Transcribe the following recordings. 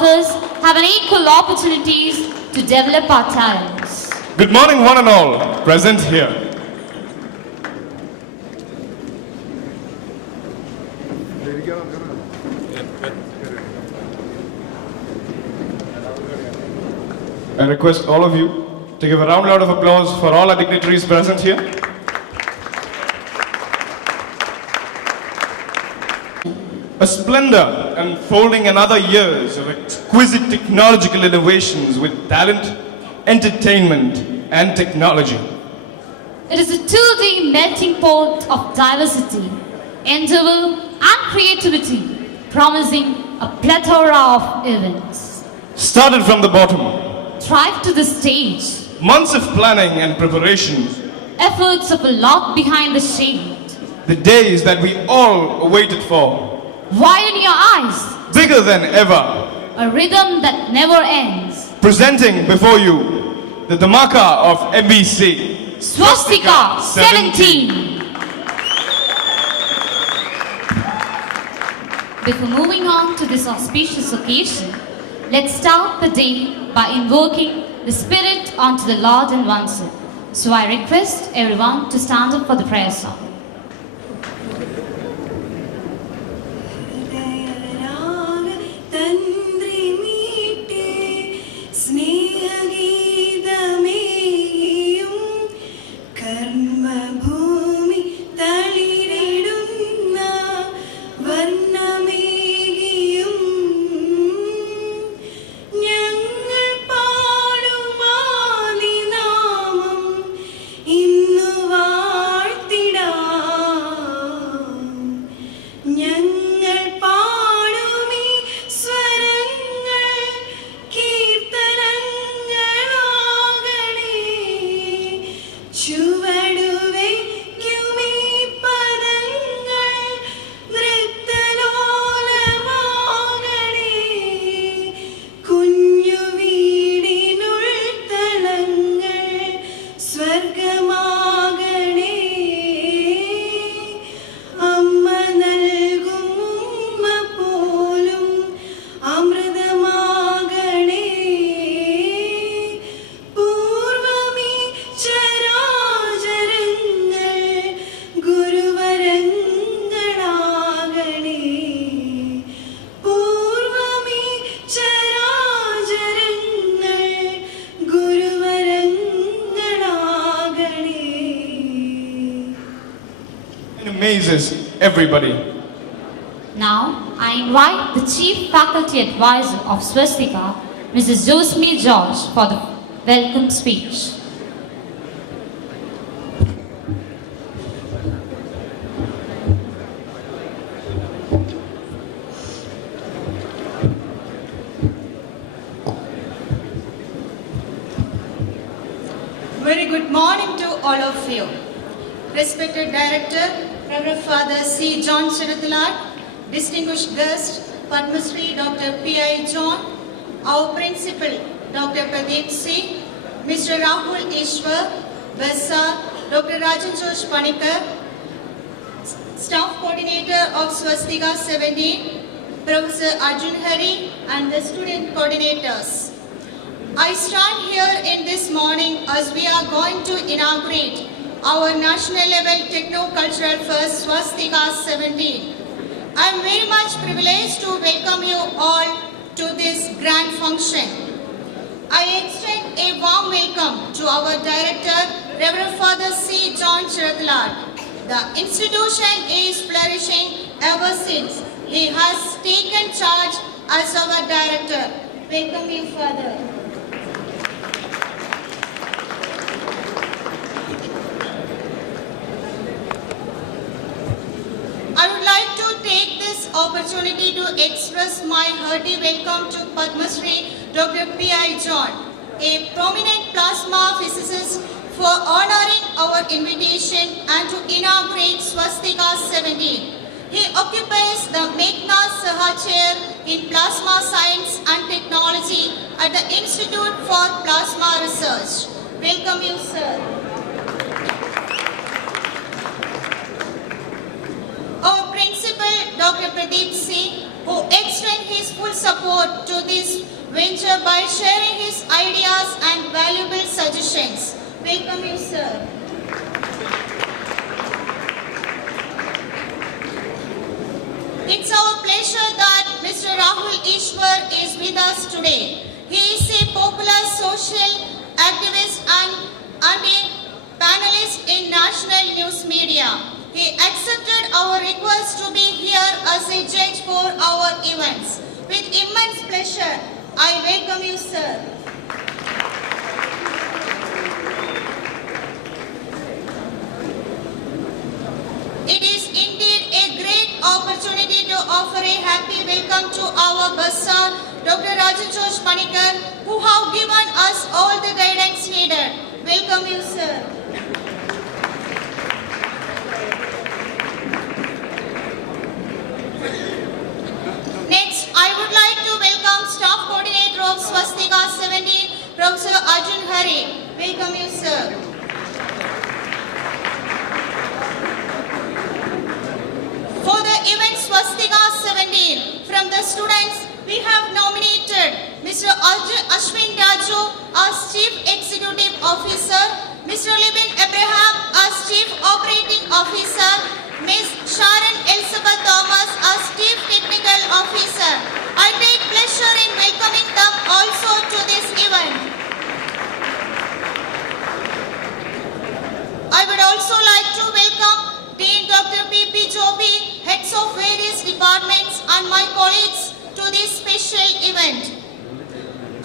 Others have an equal opportunities to develop our talents. Good morning, one and all present here. I request all of you to give a round of applause for all our dignitaries present here. A splendor unfolding another years of exquisite technological innovations with talent, entertainment, and technology. It is a 2D melting pot of diversity, endeavor, and creativity, promising a plethora of events. Started from the bottom, Thrive to the stage, months of planning and preparation, efforts of a lot behind the shade. the days that we all waited for, Widen your eyes, bigger than ever, a rhythm that never ends. presenting before you the Dhamaka of MBC, Swastika17. Before moving on to this auspicious occasion, let's start the day by invoking the spirit onto the Lord and oneself. So I request everyone to stand up for the prayer song. Amazes everybody. Now, I invite the Chief Faculty Advisor of Swastika, Mrs. Josmi George, for the welcome speech. Very good morning to all of you. Respected Director, Reverend Father C. John Chirathilad, distinguished guest, Padma Shri Dr. P.I. John, our Principal, Dr. Pradeep C., Mr. Rahul Ishwar, Bessa, Dr. Rajan Josh Panikar, Staff Coordinator of Swastika17, Professor Arjun Hari, and the student coordinators. I stand here in this morning as we are going to inaugurate our national level techno-cultural fest Swastika17. I am very much privileged to welcome you all to this grand function. I extend a warm welcome to our director, Reverend Father C. John Chirathilad. The institution is flourishing ever since he has taken charge as our director. Welcome you, Father. I would like to take this opportunity to express my hearty welcome to Padma Shri Dr. P.I. John, a prominent plasma physicist, for honoring our invitation and to inaugurate Swastika17. He occupies the Meghna Saha Chair in Plasma Science and Technology at the Institute for Plasma Research. Welcome you, sir. Our principal, Dr. Pradeep C., who extends his full support to this venture by sharing his ideas and valuable suggestions. Welcome you, sir. It's our pleasure that Mr. Rahul Ishwar is with us today. He is a popular social activist and a panelist in national news media. He accepted our request to be here as a judge for our events. With immense pleasure, I welcome you, sir. It is indeed a great opportunity to offer a happy welcome to our bursar, Dr. Rajan Manikar, who have given us all the guidance needed. Welcome you, sir. Next, I would like to welcome Staff Coordinator of Swastika17, Professor Arjun Hari. Welcome you, sir. For the event Swastika17, from the students, we have nominated Mr. Ashwin Raju as Chief Executive Officer, Mr. Libin Abraham as Chief Operating Officer, Ms. Sharon Elizabeth Thomas as Chief Technical Officer. I take pleasure in welcoming them also to this event. I would also like to welcome Dean Dr. P.P. Joby, heads of various departments and my colleagues to this special event.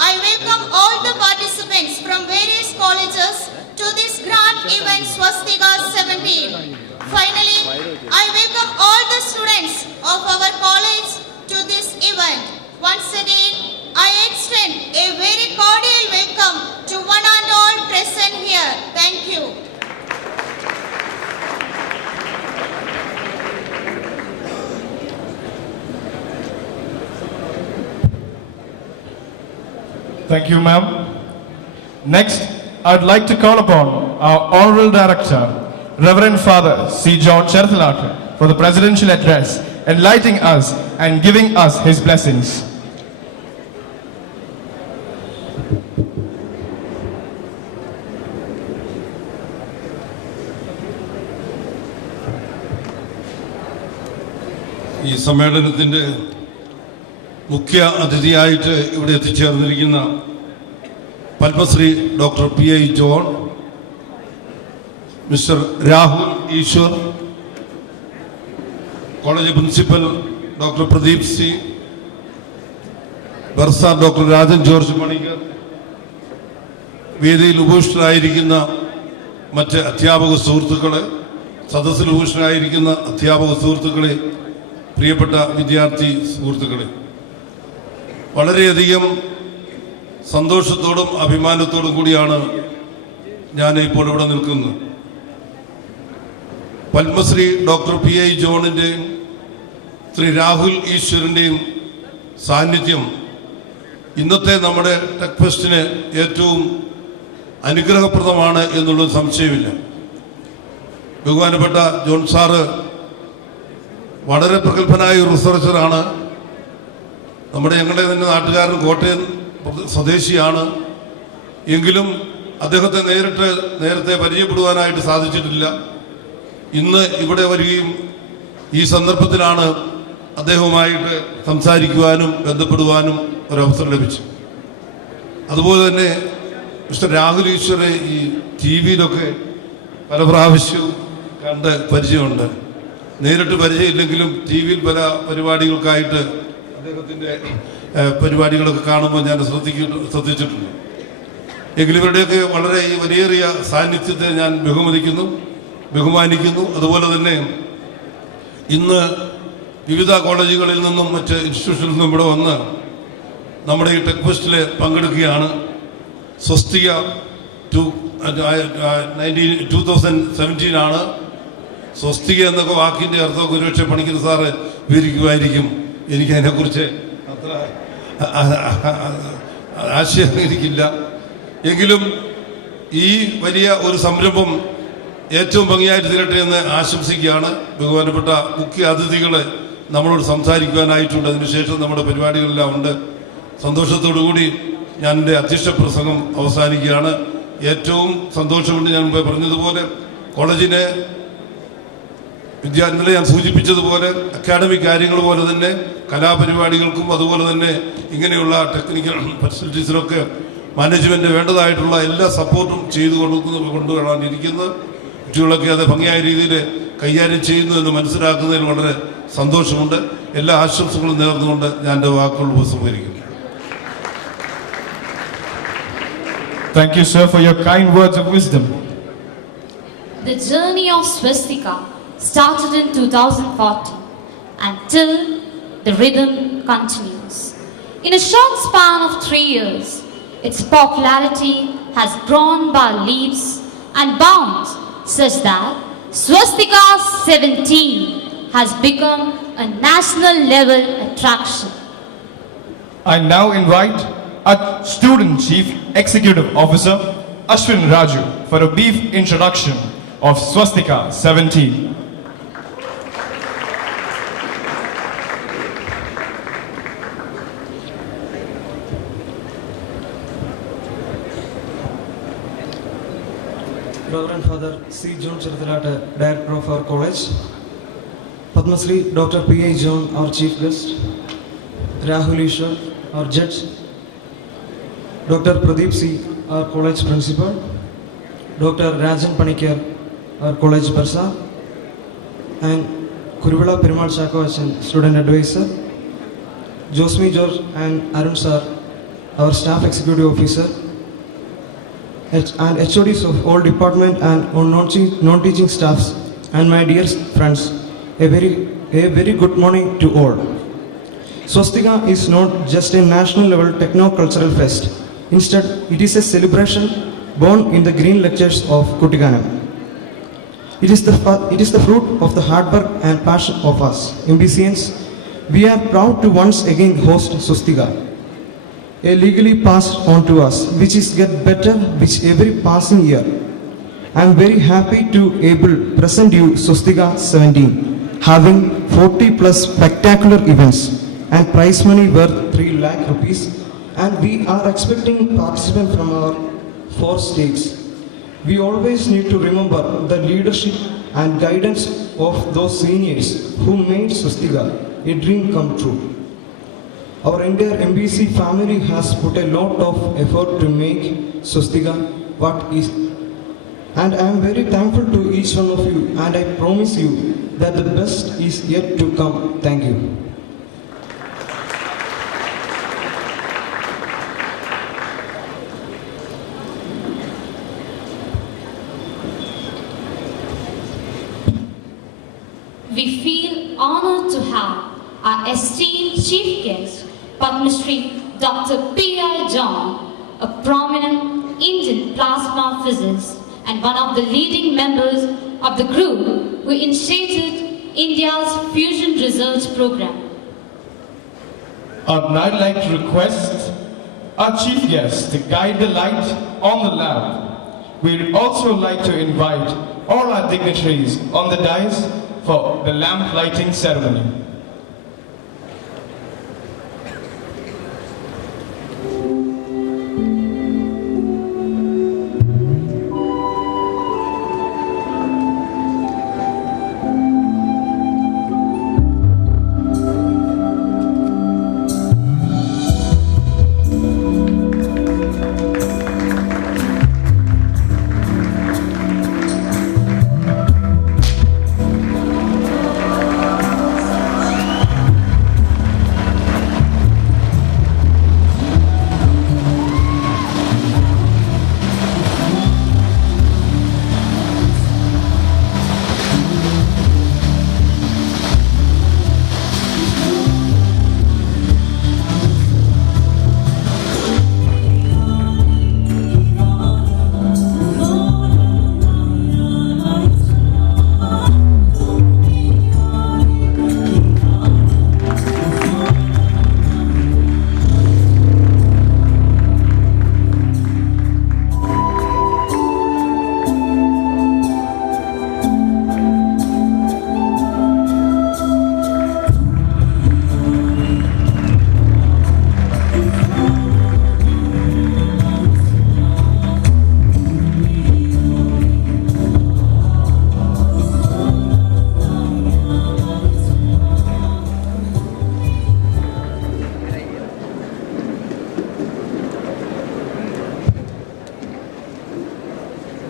I welcome all the participants from various colleges to this grand event Swastika17. Finally, I welcome all the students of our college to this event. Once again, I extend a very cordial welcome to one and all present here. Thank you. Thank you, ma'am. Next, I'd like to call upon our Honorable Director, Reverend Father C. John Cherathalatre, for the presidential address, enlightening us and giving us his blessings. ഈ സമ്മേളനത്തിൻ്റെ മുഖ്യ അതിഥിയായിട്ട് ഇവിടെ എത്തിച്ചേർന്നിരിക്കുന്ന Padmashri doctor P.I. John, mister Rahul Easwar, college principal doctor Pradeep C, bursar doctor Rajan George Manikkar, വേദിയിൽ ഉപവിഷ്ടരായിരിക്കുന്ന മറ്റ് അധ്യാപക സുഹൃത്തുക്കളെ, സദസ്സിൽ ഉപവിഷ്ടരായിരിക്കുന്ന അധ്യാപക സുഹൃത്തുക്കളെ, പ്രിയപ്പെട്ട വിദ്യാർത്ഥി സുഹൃത്തുക്കളെ, വളരെയധികം സന്തോഷത്തോടും അഭിമാനത്തോടും കൂടിയാണ് ഞാൻ ഇപ്പോൾ ഇവിടെ നിൽക്കുന്നത്. Padmashri doctor P.I. ജോണിൻ്റെയും ശ്രീ രാഹുൽ ഈശ്വറിൻ്റെയും സാന്നിധ്യം ഇന്നത്തെ നമ്മുടെ ടെക് ഫെസ്റ്റിന് ഏറ്റവും അനുഗ്രഹപ്രദമാണ് എന്നുള്ളത് സംശയമില്ല. ബഹുമാനപ്പെട്ട ജോൺ സാറ് വളരെ പ്രഗത്ഭനായ ഒരു റിസർച്ചറാണ്. ഞങ്ങളുടെ തന്നെ നാട്ടുകാരൻ, കോട്ടയം സ്വദേശിയാണ്. എങ്കിലും അദ്ദേഹത്തെ നേരത്തെ പരിചയപ്പെടുവാനായിട്ട് സാധിച്ചിട്ടില്ല. ഇന്ന് ഇവിടെ വരികയും ഈ സന്ദർഭത്തിലാണ് അദ്ദേഹവുമായിട്ട് സംസാരിക്കുവാനും ബന്ധപ്പെടുവാനും ഒരവസരം ലഭിച്ചു. അതുപോലെ തന്നെ മിസ്റ്റർ രാഹുൽ ഈശ്വറെ ഈ TV-യിലൊക്കെ പല പ്രാവശ്യവും കണ്ട് പരിചയമുണ്ട്. നേരിട്ട് പരിചയമില്ലെങ്കിലും TV-യിൽ പല പരിപാടികൾക്കായിട്ട് അദ്ദേഹത്തിൻ്റെ പരിപാടികളൊക്കെ കാണുമ്പോൾ ഞാൻ ശ്രദ്ധിച്ചിട്ടുണ്ട്. എങ്കിലും ഇവരുടെയൊക്കെ വളരെ ഈ വലിയേറിയ സാന്നിധ്യത്തെ ഞാൻ ബഹുമാനിക്കുന്നു. അതുപോലെ തന്നെ ഇന്ന് വിവിധ കോളേജുകളിൽ നിന്നും മറ്റ് ഇൻസ്റ്റിറ്റ്യൂഷനിൽ നിന്നും ഇവിടെ വന്ന് നമ്മുടെ ഈ ടെക് ഫെസ്റ്റിൽ പങ്കെടുക്കുകയാണ്. സ്വസ്തിക 2017 ആണ്. സ്വസ്തിക എന്നൊക്കെ വാക്കിൻ്റെ അർത്ഥമൊക്കെ ഒരുപക്ഷെ പണിക്കുന്ന സാറ് വിവരിക്കുമായിരിക്കും. എനിക്കതിനെക്കുറിച്ച് അത്ര ആശയം എനിക്കില്ല. എങ്കിലും ഈ വലിയ ഒരു സംരംഭം ഏറ്റവും ഭംഗിയായിട്ട് തീരട്ടെ എന്ന് ആശംസിക്കുകയാണ്. ബഹുമാനപ്പെട്ട മുഖ്യ അതിഥികളെ നമ്മളോട് സംസാരിക്കുവാനായിട്ടുണ്ട്. അതിനുശേഷം നമ്മുടെ പരിപാടികളെല്ലാം ഉണ്ട്. സന്തോഷത്തോടു കൂടി ഞാൻ എൻ്റെ അധ്യക്ഷ പ്രസംഗം അവസാനിക്കുകയാണ്. ഏറ്റവും സന്തോഷമുണ്ട്, ഞാൻ മുമ്പേ പറഞ്ഞതുപോലെ കോളേജിനെ ഇന്നലെ ഞാൻ സൂചിപ്പിച്ചതുപോലെ അക്കാഡമിക് കാര്യങ്ങൾ പോലെ തന്നെ കലാപരിപാടികൾക്കും അതുപോലെ തന്നെ ഇങ്ങനെയുള്ള ടെക്നിക്കൽ ഫെസിലിറ്റീസിനൊക്കെ മാനേജ്മെൻറ്റ് വേണ്ടതായിട്ടുള്ള എല്ലാ സപ്പോർട്ടും ചെയ്തു കൊണ്ടുവരാനിരിക്കുന്നത്. കുട്ടികളൊക്കെ അത് ഭംഗിയായ രീതിയിൽ കൈകാര്യം ചെയ്യുന്നു എന്ന് മനസ്സിലാക്കുന്നതിൽ വളരെ സന്തോഷമുണ്ട്. എല്ലാ ആശംസകളും നേർന്നുകൊണ്ട് ഞാൻ എൻ്റെ വാക്കുകൾ ഉപസംഹരിക്കുന്നു. Thank you, sir, for your kind words of wisdom. The journey of Swastika started in 2014 and till the rhythm continues. In a short span of 3 years, its popularity has grown by leaps and bounds such that Swastika17 has become a national level attraction. I now invite our Student Chief Executive Officer Ashwin Raju for a brief introduction of Swastika17. Reverend Father C. John Cherathalate, Director of our college, Padma Shri Dr. P.A. John, our Chief Guest, Rahul Ishwar, our Judge, Dr. Pradeep C., our College Principal, Dr. Rajan Panikar, our College Barsa, and Kuruvela Pirimal Chakavachan, Student Advisor, Josmi George and Arun Sir, our Staff Executive Officer, and HODs of all department and non-teaching staffs, and my dear friends, a very good morning to all. Swastika is not just a national level techno-cultural fest. Instead, it is a celebration born in the green lectures of Kutiganam. It is the fruit of the hard work and passion of us, MBCians. We are proud to once again host Swastika, a legally passed on to us, which is get better with every passing year. I am very happy to able present you Swastika17, having 40 plus spectacular events and prize money worth 3 lakh rupees, and we are expecting participants from our 4 states. We always need to remember the leadership and guidance of those seniors who made Swastika a dream come true. Our entire MBC family has put a lot of effort to make Swastika what is, and I am very thankful to each one of you, and I promise you that the best is yet to come. Thank you. We feel honored to have our esteemed chief guest, Padma Shri Dr. P.I. John, a prominent Indian plasma physicist and one of the leading members of the group who initiated India's fusion research program. I'd now like to request our chief guest to guide the light on the lamp. We'd also like to invite all our dignitaries on the dais for the lamp lighting ceremony.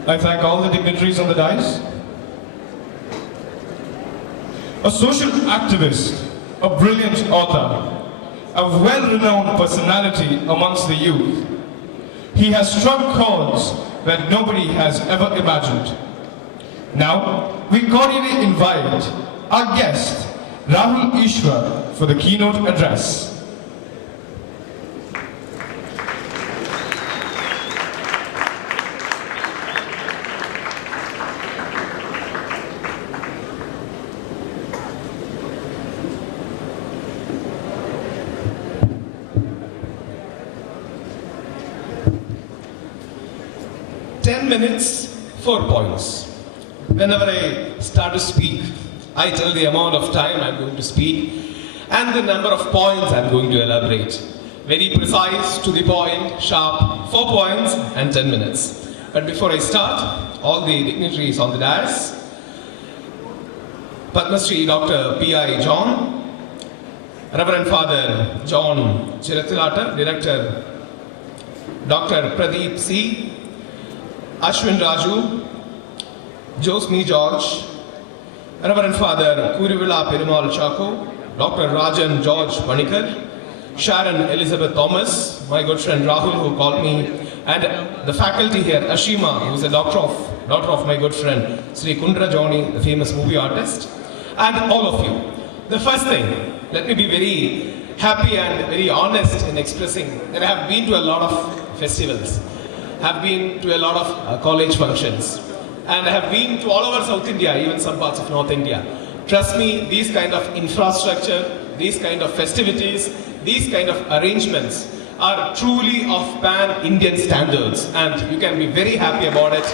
I thank all the dignitaries on the dais. A social activist, a brilliant author, a well-renowned personality amongst the youth. He has struck chords that nobody has ever imagined. Now, we cordially invite our guest, Rahul Ishwar, for the keynote address. Minutes, 4 points. Whenever I start to speak, I tell the amount of time I'm going to speak and the number of points I'm going to elaborate. Very precise, to the point, sharp, 4 points and 10 minutes. But before I start, all the dignitaries on the dais, Padma Shri Dr. P.I. John, Reverend Father John Chirathilata, Director Dr. Pradeep C., Ashwin Raju, Josmi George, Reverend Father Kurivila Perumal Chako, Dr. Rajan George Manikar, Sharon Elizabeth Thomas, my good friend Rahul who called me, and the faculty here, Ashima, who is a daughter of my good friend Sri Kundra Joni, the famous movie artist, and all of you. The first thing, let me be very happy and very honest in expressing that I have been to a lot of festivals. Have been to a lot of college functions and have been to all over South India, even some parts of North India. Trust me, these kind of infrastructure, these kind of festivities, these kind of arrangements are truly of pan-Indian standards and you can be very happy about it.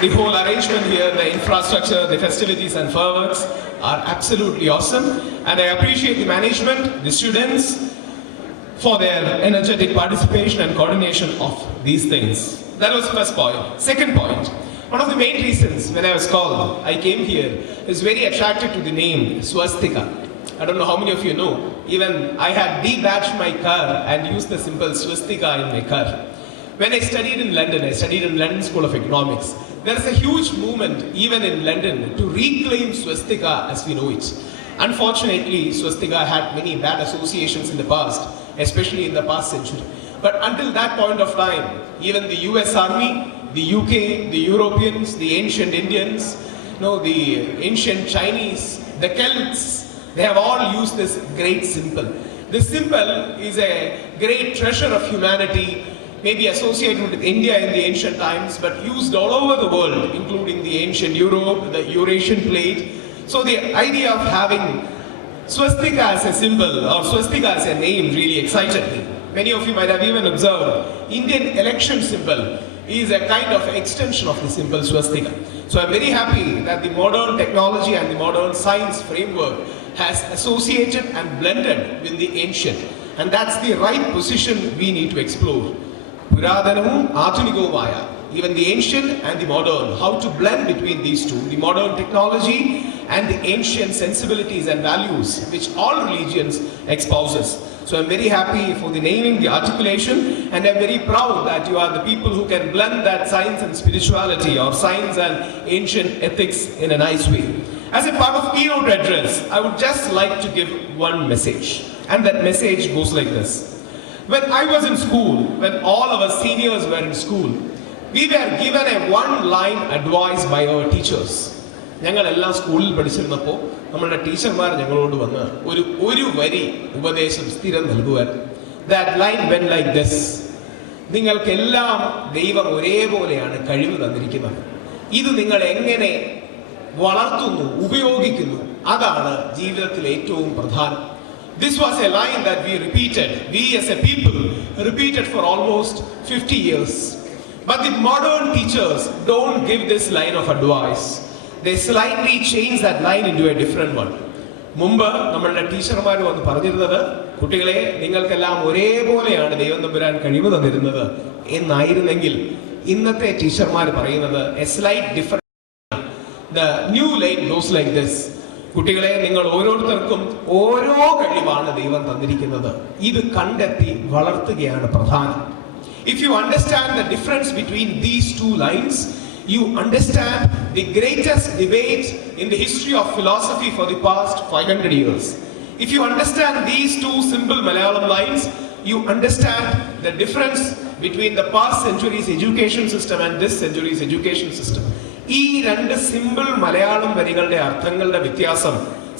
The whole arrangement here, the infrastructure, the festivities and fireworks are absolutely awesome and I appreciate the management, the students, for their energetic participation and coordination of these things. That was the first point. Second point, one of the main reasons when I was called, I came here, is very attracted to the name Swastika. I don't know how many of you know, even I had debadged my car and used the symbol Swastika in my car. When I studied in London School of Economics. There is a huge movement even in London to reclaim Swastika as we know it. Unfortunately, Swastika had many bad associations in the past, especially in the past century. But until that point of time, even the US Army, the UK, the Europeans, the ancient Indians, the ancient Chinese, the Celts, they have all used this great symbol. This symbol is a great treasure of humanity, maybe associated with India in the ancient times, but used all over the world, including the ancient Europe, the Eurasian plate. So the idea of having Swastika as a symbol or Swastika as a name really excited me. Many of you might have even observed, Indian election symbol is a kind of extension of the symbol Swastika. So I'm very happy that the modern technology and the modern science framework has associated and blended with the ancient. And that's the right position we need to explore. Puradanam Adhunikavaya, even the ancient and the modern, how to blend between these two, the modern technology and the ancient sensibilities and values which all religions espouses. So I'm very happy for the naming, the articulation, and I'm very proud that you are the people who can blend that science and spirituality or science and ancient ethics in a nice way. As a part of keynote address, I would just like to give one message, and that message goes like this. When I was in school, when all our seniors were in school, we were given a one-line advice by our teachers. ഞങ്ങൾ എല്ലാം സ്കൂളിൽ പഠിച്ചിരുന്നപ്പോൾ നമ്മളുടെ ടീച്ചർമാർ ഞങ്ങളോട് വന്ന് ഒരു വരി ഉപദേശം സ്ഥിരം നൽകുവാൻ. That line went like this. നിങ്ങൾക്കെല്ലാം ദൈവം ഒരേപോലെയാണ് കഴിവ് തന്നിരിക്കുന്നത്. ഇത് നിങ്ങൾ എങ്ങനെ വളർത്തുന്നു, ഉപയോഗിക്കുന്നു, അതാണ് ജീവിതത്തിൽ ഏറ്റവും പ്രധാനം. This was a line that we repeated, we as a people repeated for almost 50 years. But the modern teachers don't give this line of advice. They slightly change that line into a different one. മുമ്പ് നമ്മളുടെ ടീച്ചർമാർ വന്ന് പറഞ്ഞിരുന്നത്, കുട്ടികളെ നിങ്ങൾക്കെല്ലാം ഒരേപോലെയാണ് ദൈവം തമ്പുരാൻ കഴിവ് തന്നിരുന്നത് എന്നായിരുന്നെങ്കിൽ ഇന്നത്തെ ടീച്ചർമാർ പറയുന്നത് a slight different. The new line goes like this. കുട്ടികളെ നിങ്ങൾ ഓരോരുത്തർക്കും ഓരോ കഴിവാണ് ദൈവം തന്നിരിക്കുന്നത്. ഇത് കണ്ടെത്തി വളർത്തുകയാണ് പ്രധാനം. If you understand the difference between these two lines, you understand the greatest debate in the history of philosophy for the past 500 years. If you understand these two simple Malayalam lines, you understand the difference between the past century's education system and this century's education system. ഈ രണ്ട് simple Malayalam വരികളുടെ അർത്ഥങ്ങളുടെ വ്യത്യാസം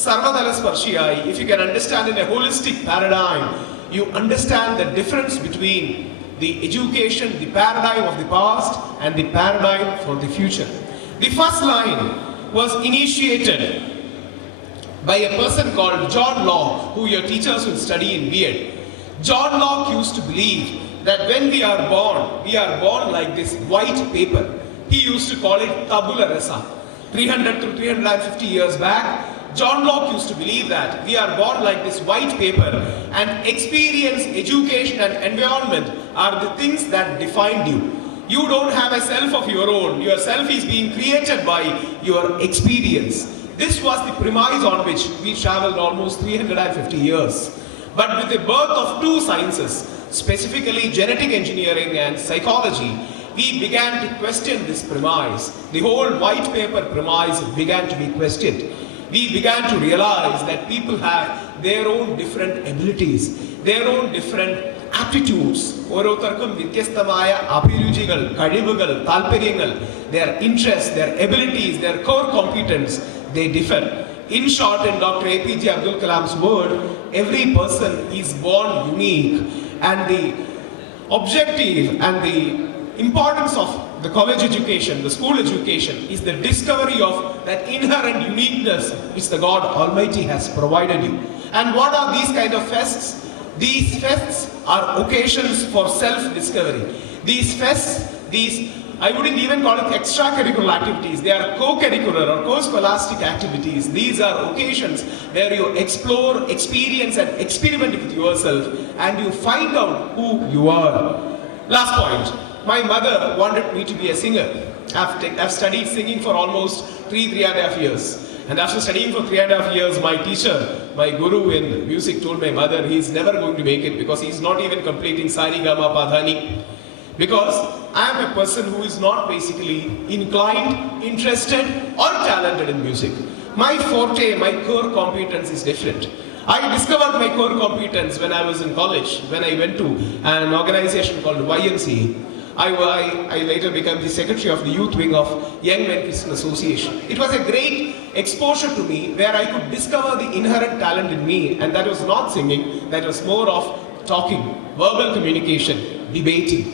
സർവതല സ്പർശിയായി, if you can understand in a holistic paradigm, you understand the difference between the education, the paradigm of the past and the paradigm for the future. The first line was initiated by a person called John Locke, who your teachers will study in B.Ed. John Locke used to believe that when we are born like this white paper. He used to call it tabula rasa. 300 to 350 years back, John Locke used to believe that we are born like this white paper, and experience, education and environment are the things that define you. You don't have a self of your own. Your self is being created by your experience. This was the premise on which we traveled almost 350 years. But with the birth of two sciences, specifically genetic engineering and psychology, we began to question this premise. The whole white paper premise began to be questioned. We began to realize that people have their own different abilities, their own different aptitudes. ഓരോരുത്തർക്കും വ്യത്യസ്തമായ അഭിരുചികൾ, കഴിവുകൾ, താല്പര്യങ്ങൾ, their interests, their abilities, their core competence, they differ. In short, in Dr. APJ Abdul Kalam's word, every person is born unique, and the objective and the importance of the college education, the school education, is the discovery of that inherent uniqueness which the God Almighty has provided you. And what are these kind of fests? These fests are occasions for self-discovery. These fests, I wouldn't even call it extracurricular activities. They are co-curricular or co-scholastic activities. These are occasions where you explore, experience and experiment with yourself, and you find out who you are. Last point. My mother wanted me to be a singer. I've studied singing for almost 3.5 years. And after studying for 3.5 years, my teacher, my guru in music, told my mother he's never going to make it because he's not even completing Sari Gama Padhani. Because I am a person who is not basically inclined, interested or talented in music. My forte, my core competence is different. I discovered my core competence when I was in college, when I went to an organization called YMCA. I later became the secretary of the youth wing of Young Men Christian Association. It was a great exposure to me where I could discover the inherent talent in me, and that was not singing, that was more of talking, verbal communication, debating.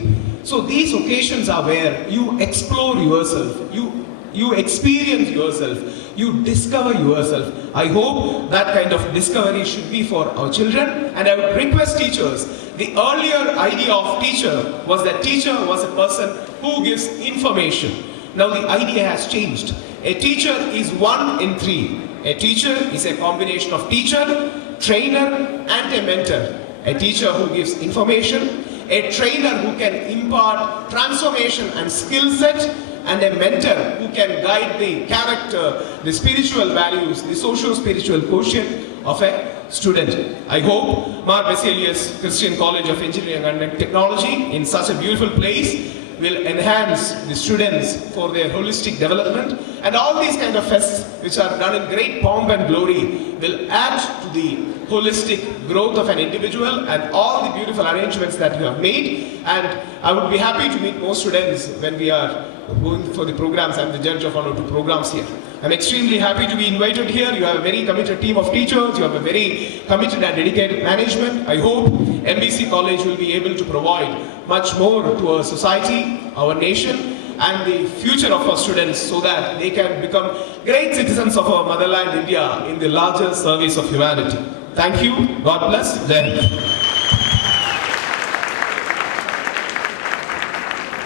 So these occasions are where you explore yourself, you experience yourself, you discover yourself. I hope that kind of discovery should be for our children, and I would request teachers. The earlier idea of teacher was that teacher was a person who gives information. Now the idea has changed. A teacher is 1 in 3. A teacher is a combination of teacher, trainer and a mentor. A teacher who gives information, a trainer who can impart transformation and skill set, and a mentor who can guide the character, the spiritual values, the socio-spiritual quotient of a student. I hope Mar Basilius Christian College of Engineering and Technology, in such a beautiful place, will enhance the students for their holistic development, and all these kind of fests which are done in great pomp and glory will add to the holistic growth of an individual and all the beautiful arrangements that you have made. And I would be happy to meet more students when we are going for the programs. I'm the judge of 1 or 2 programs here. I'm extremely happy to be invited here. You have a very committed team of teachers. You have a very committed and dedicated management. I hope MBC College will be able to provide much more to our society, our nation, and the future of our students, so that they can become great citizens of our motherland India in the larger service of humanity. Thank you. God bless them.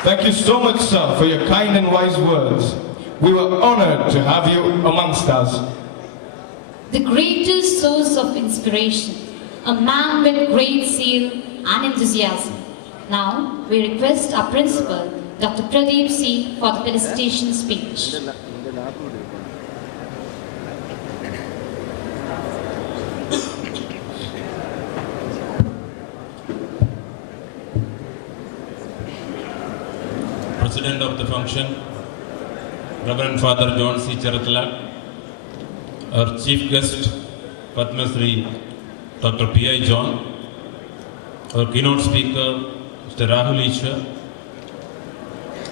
Thank you so much, sir, for your kind and wise words. We were honored to have you amongst us. The greatest source of inspiration, a man with great zeal and enthusiasm. Now, we request our principal, Dr. Pradeep C, for the felicitation speech. President of the function, Reverend Father John C. Charathala, our Chief Guest, Padma Shri Dr. P.I. John, our keynote speaker, Mr. Rahul Ishwar,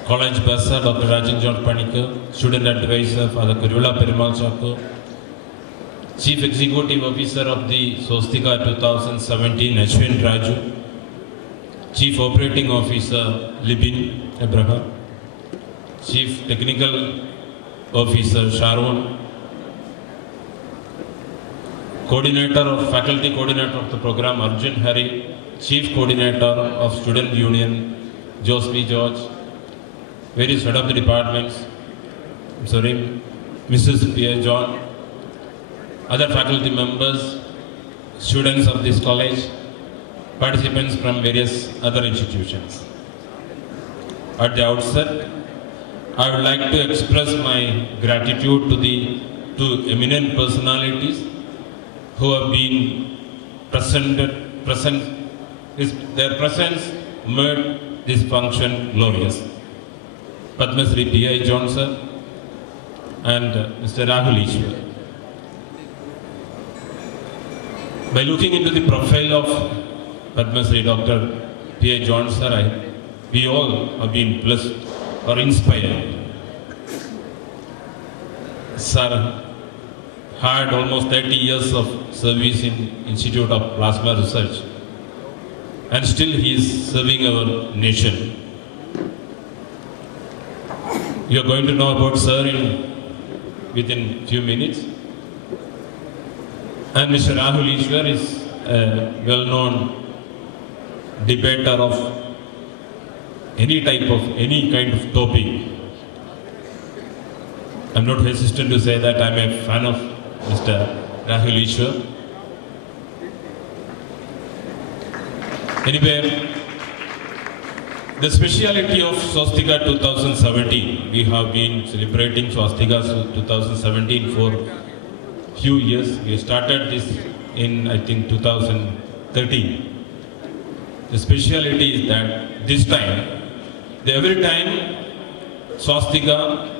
College Bursar, Dr. Rajan John Panikar, Student Advisor, Father Kurula Perimal Chakko, Chief Executive Officer of the Swastika 2017, Ashwin Raju, Chief Operating Officer, Libin Abraham, Chief Technical Officer, Sharon, Faculty Coordinator of the program, Arjun Hari, Chief Coordinator of Student Union, Josby George, various head of the departments, Mrs. P.A. John, other faculty members, students of this college, participants from various other institutions. At the outset, I would like to express my gratitude to the two eminent personalities who have been their presence made this function glorious. Padma Shri P.I. Johnson and Mr. Rahul Ishwar. By looking into the profile of Padma Shri Dr. P.I. Johnson, we all have been blessed or inspired. Sir had almost 30 years of service in Institute of Plasma Research, and still he is serving our nation. You are going to know about Sir within few minutes. And Mr. Rahul Ishwar is a well-known debater of any kind of topic. I'm not hesitant to say that I'm a fan of Mr. Rahul Ishwar. Anyway, the speciality of Swastika 2017, we have been celebrating Swastika 2017 for few years. We started this in, I think, 2013. The speciality is that this time, every time Swastika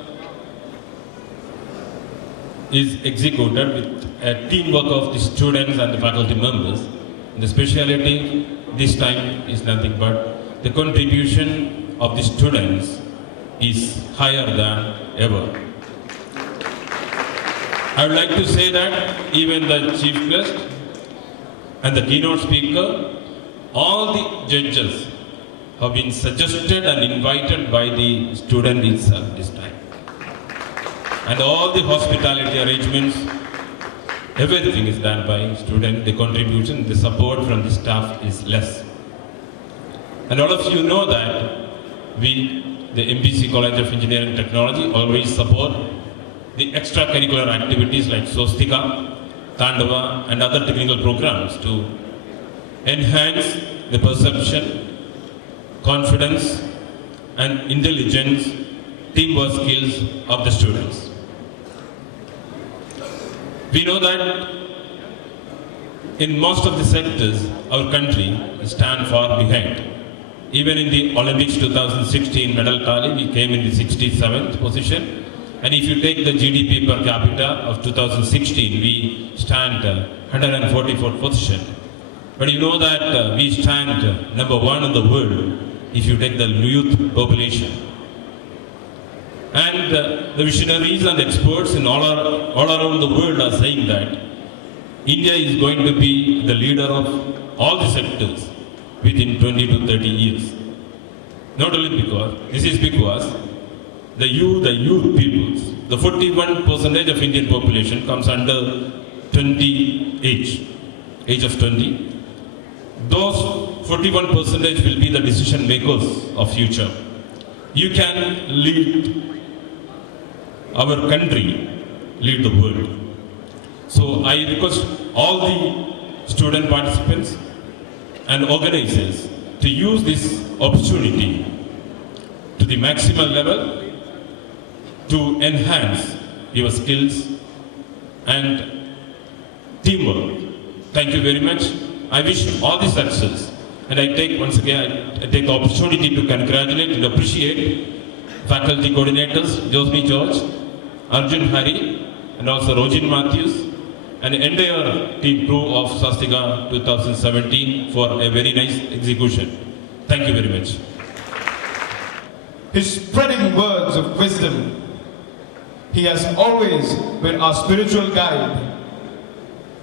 is executed with a teamwork of the students and the faculty members. The speciality this time is nothing but the contribution of the students is higher than ever. I would like to say that even the chief guest and the keynote speaker, all the judges have been suggested and invited by the student itself this time. And all the hospitality arrangements, everything is done by student. The contribution, the support from the staff is less. And all of you know that we, the MBC College of Engineering and Technology, always support the extracurricular activities like Swastika, Tandava and other technical programs to enhance the perception, confidence and intelligence, teamwork skills of the students. We know that in most of the sectors, our country stands far behind. Even in the Olympics 2016 medal tally, we came in the 67th position. And if you take the GDP per capita of 2016, we stand 144th position. But you know that we stand number one in the world if you take the youth population. And the visionaries and experts in all around the world are saying that India is going to be the leader of all the sectors within 20 to 30 years. Not only because, this is because the youth peoples, the 41% of Indian population comes under 20 age of 20. Those 41% will be the decision makers of future. You can lead our country, lead the world. So I request all the student participants and organizers to use this opportunity to the maximum level to enhance your skills and teamwork. Thank you very much. I wish all the success. And I take, once again, I take the opportunity to congratulate and appreciate faculty coordinators, Josmi George, Arjun Hari, and also Rojin Matthews, and the entire team crew of Swastika 2017 for a very nice execution. Thank you very much. His spreading words of wisdom. He has always been our spiritual guide.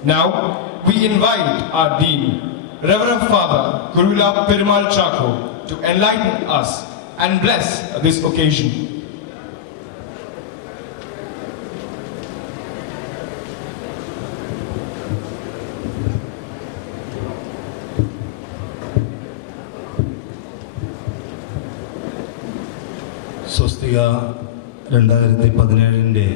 Now, we invite our Dean, Reverend Father Kurula Perumal Chako, to enlighten us and bless this occasion. Swasthika 2017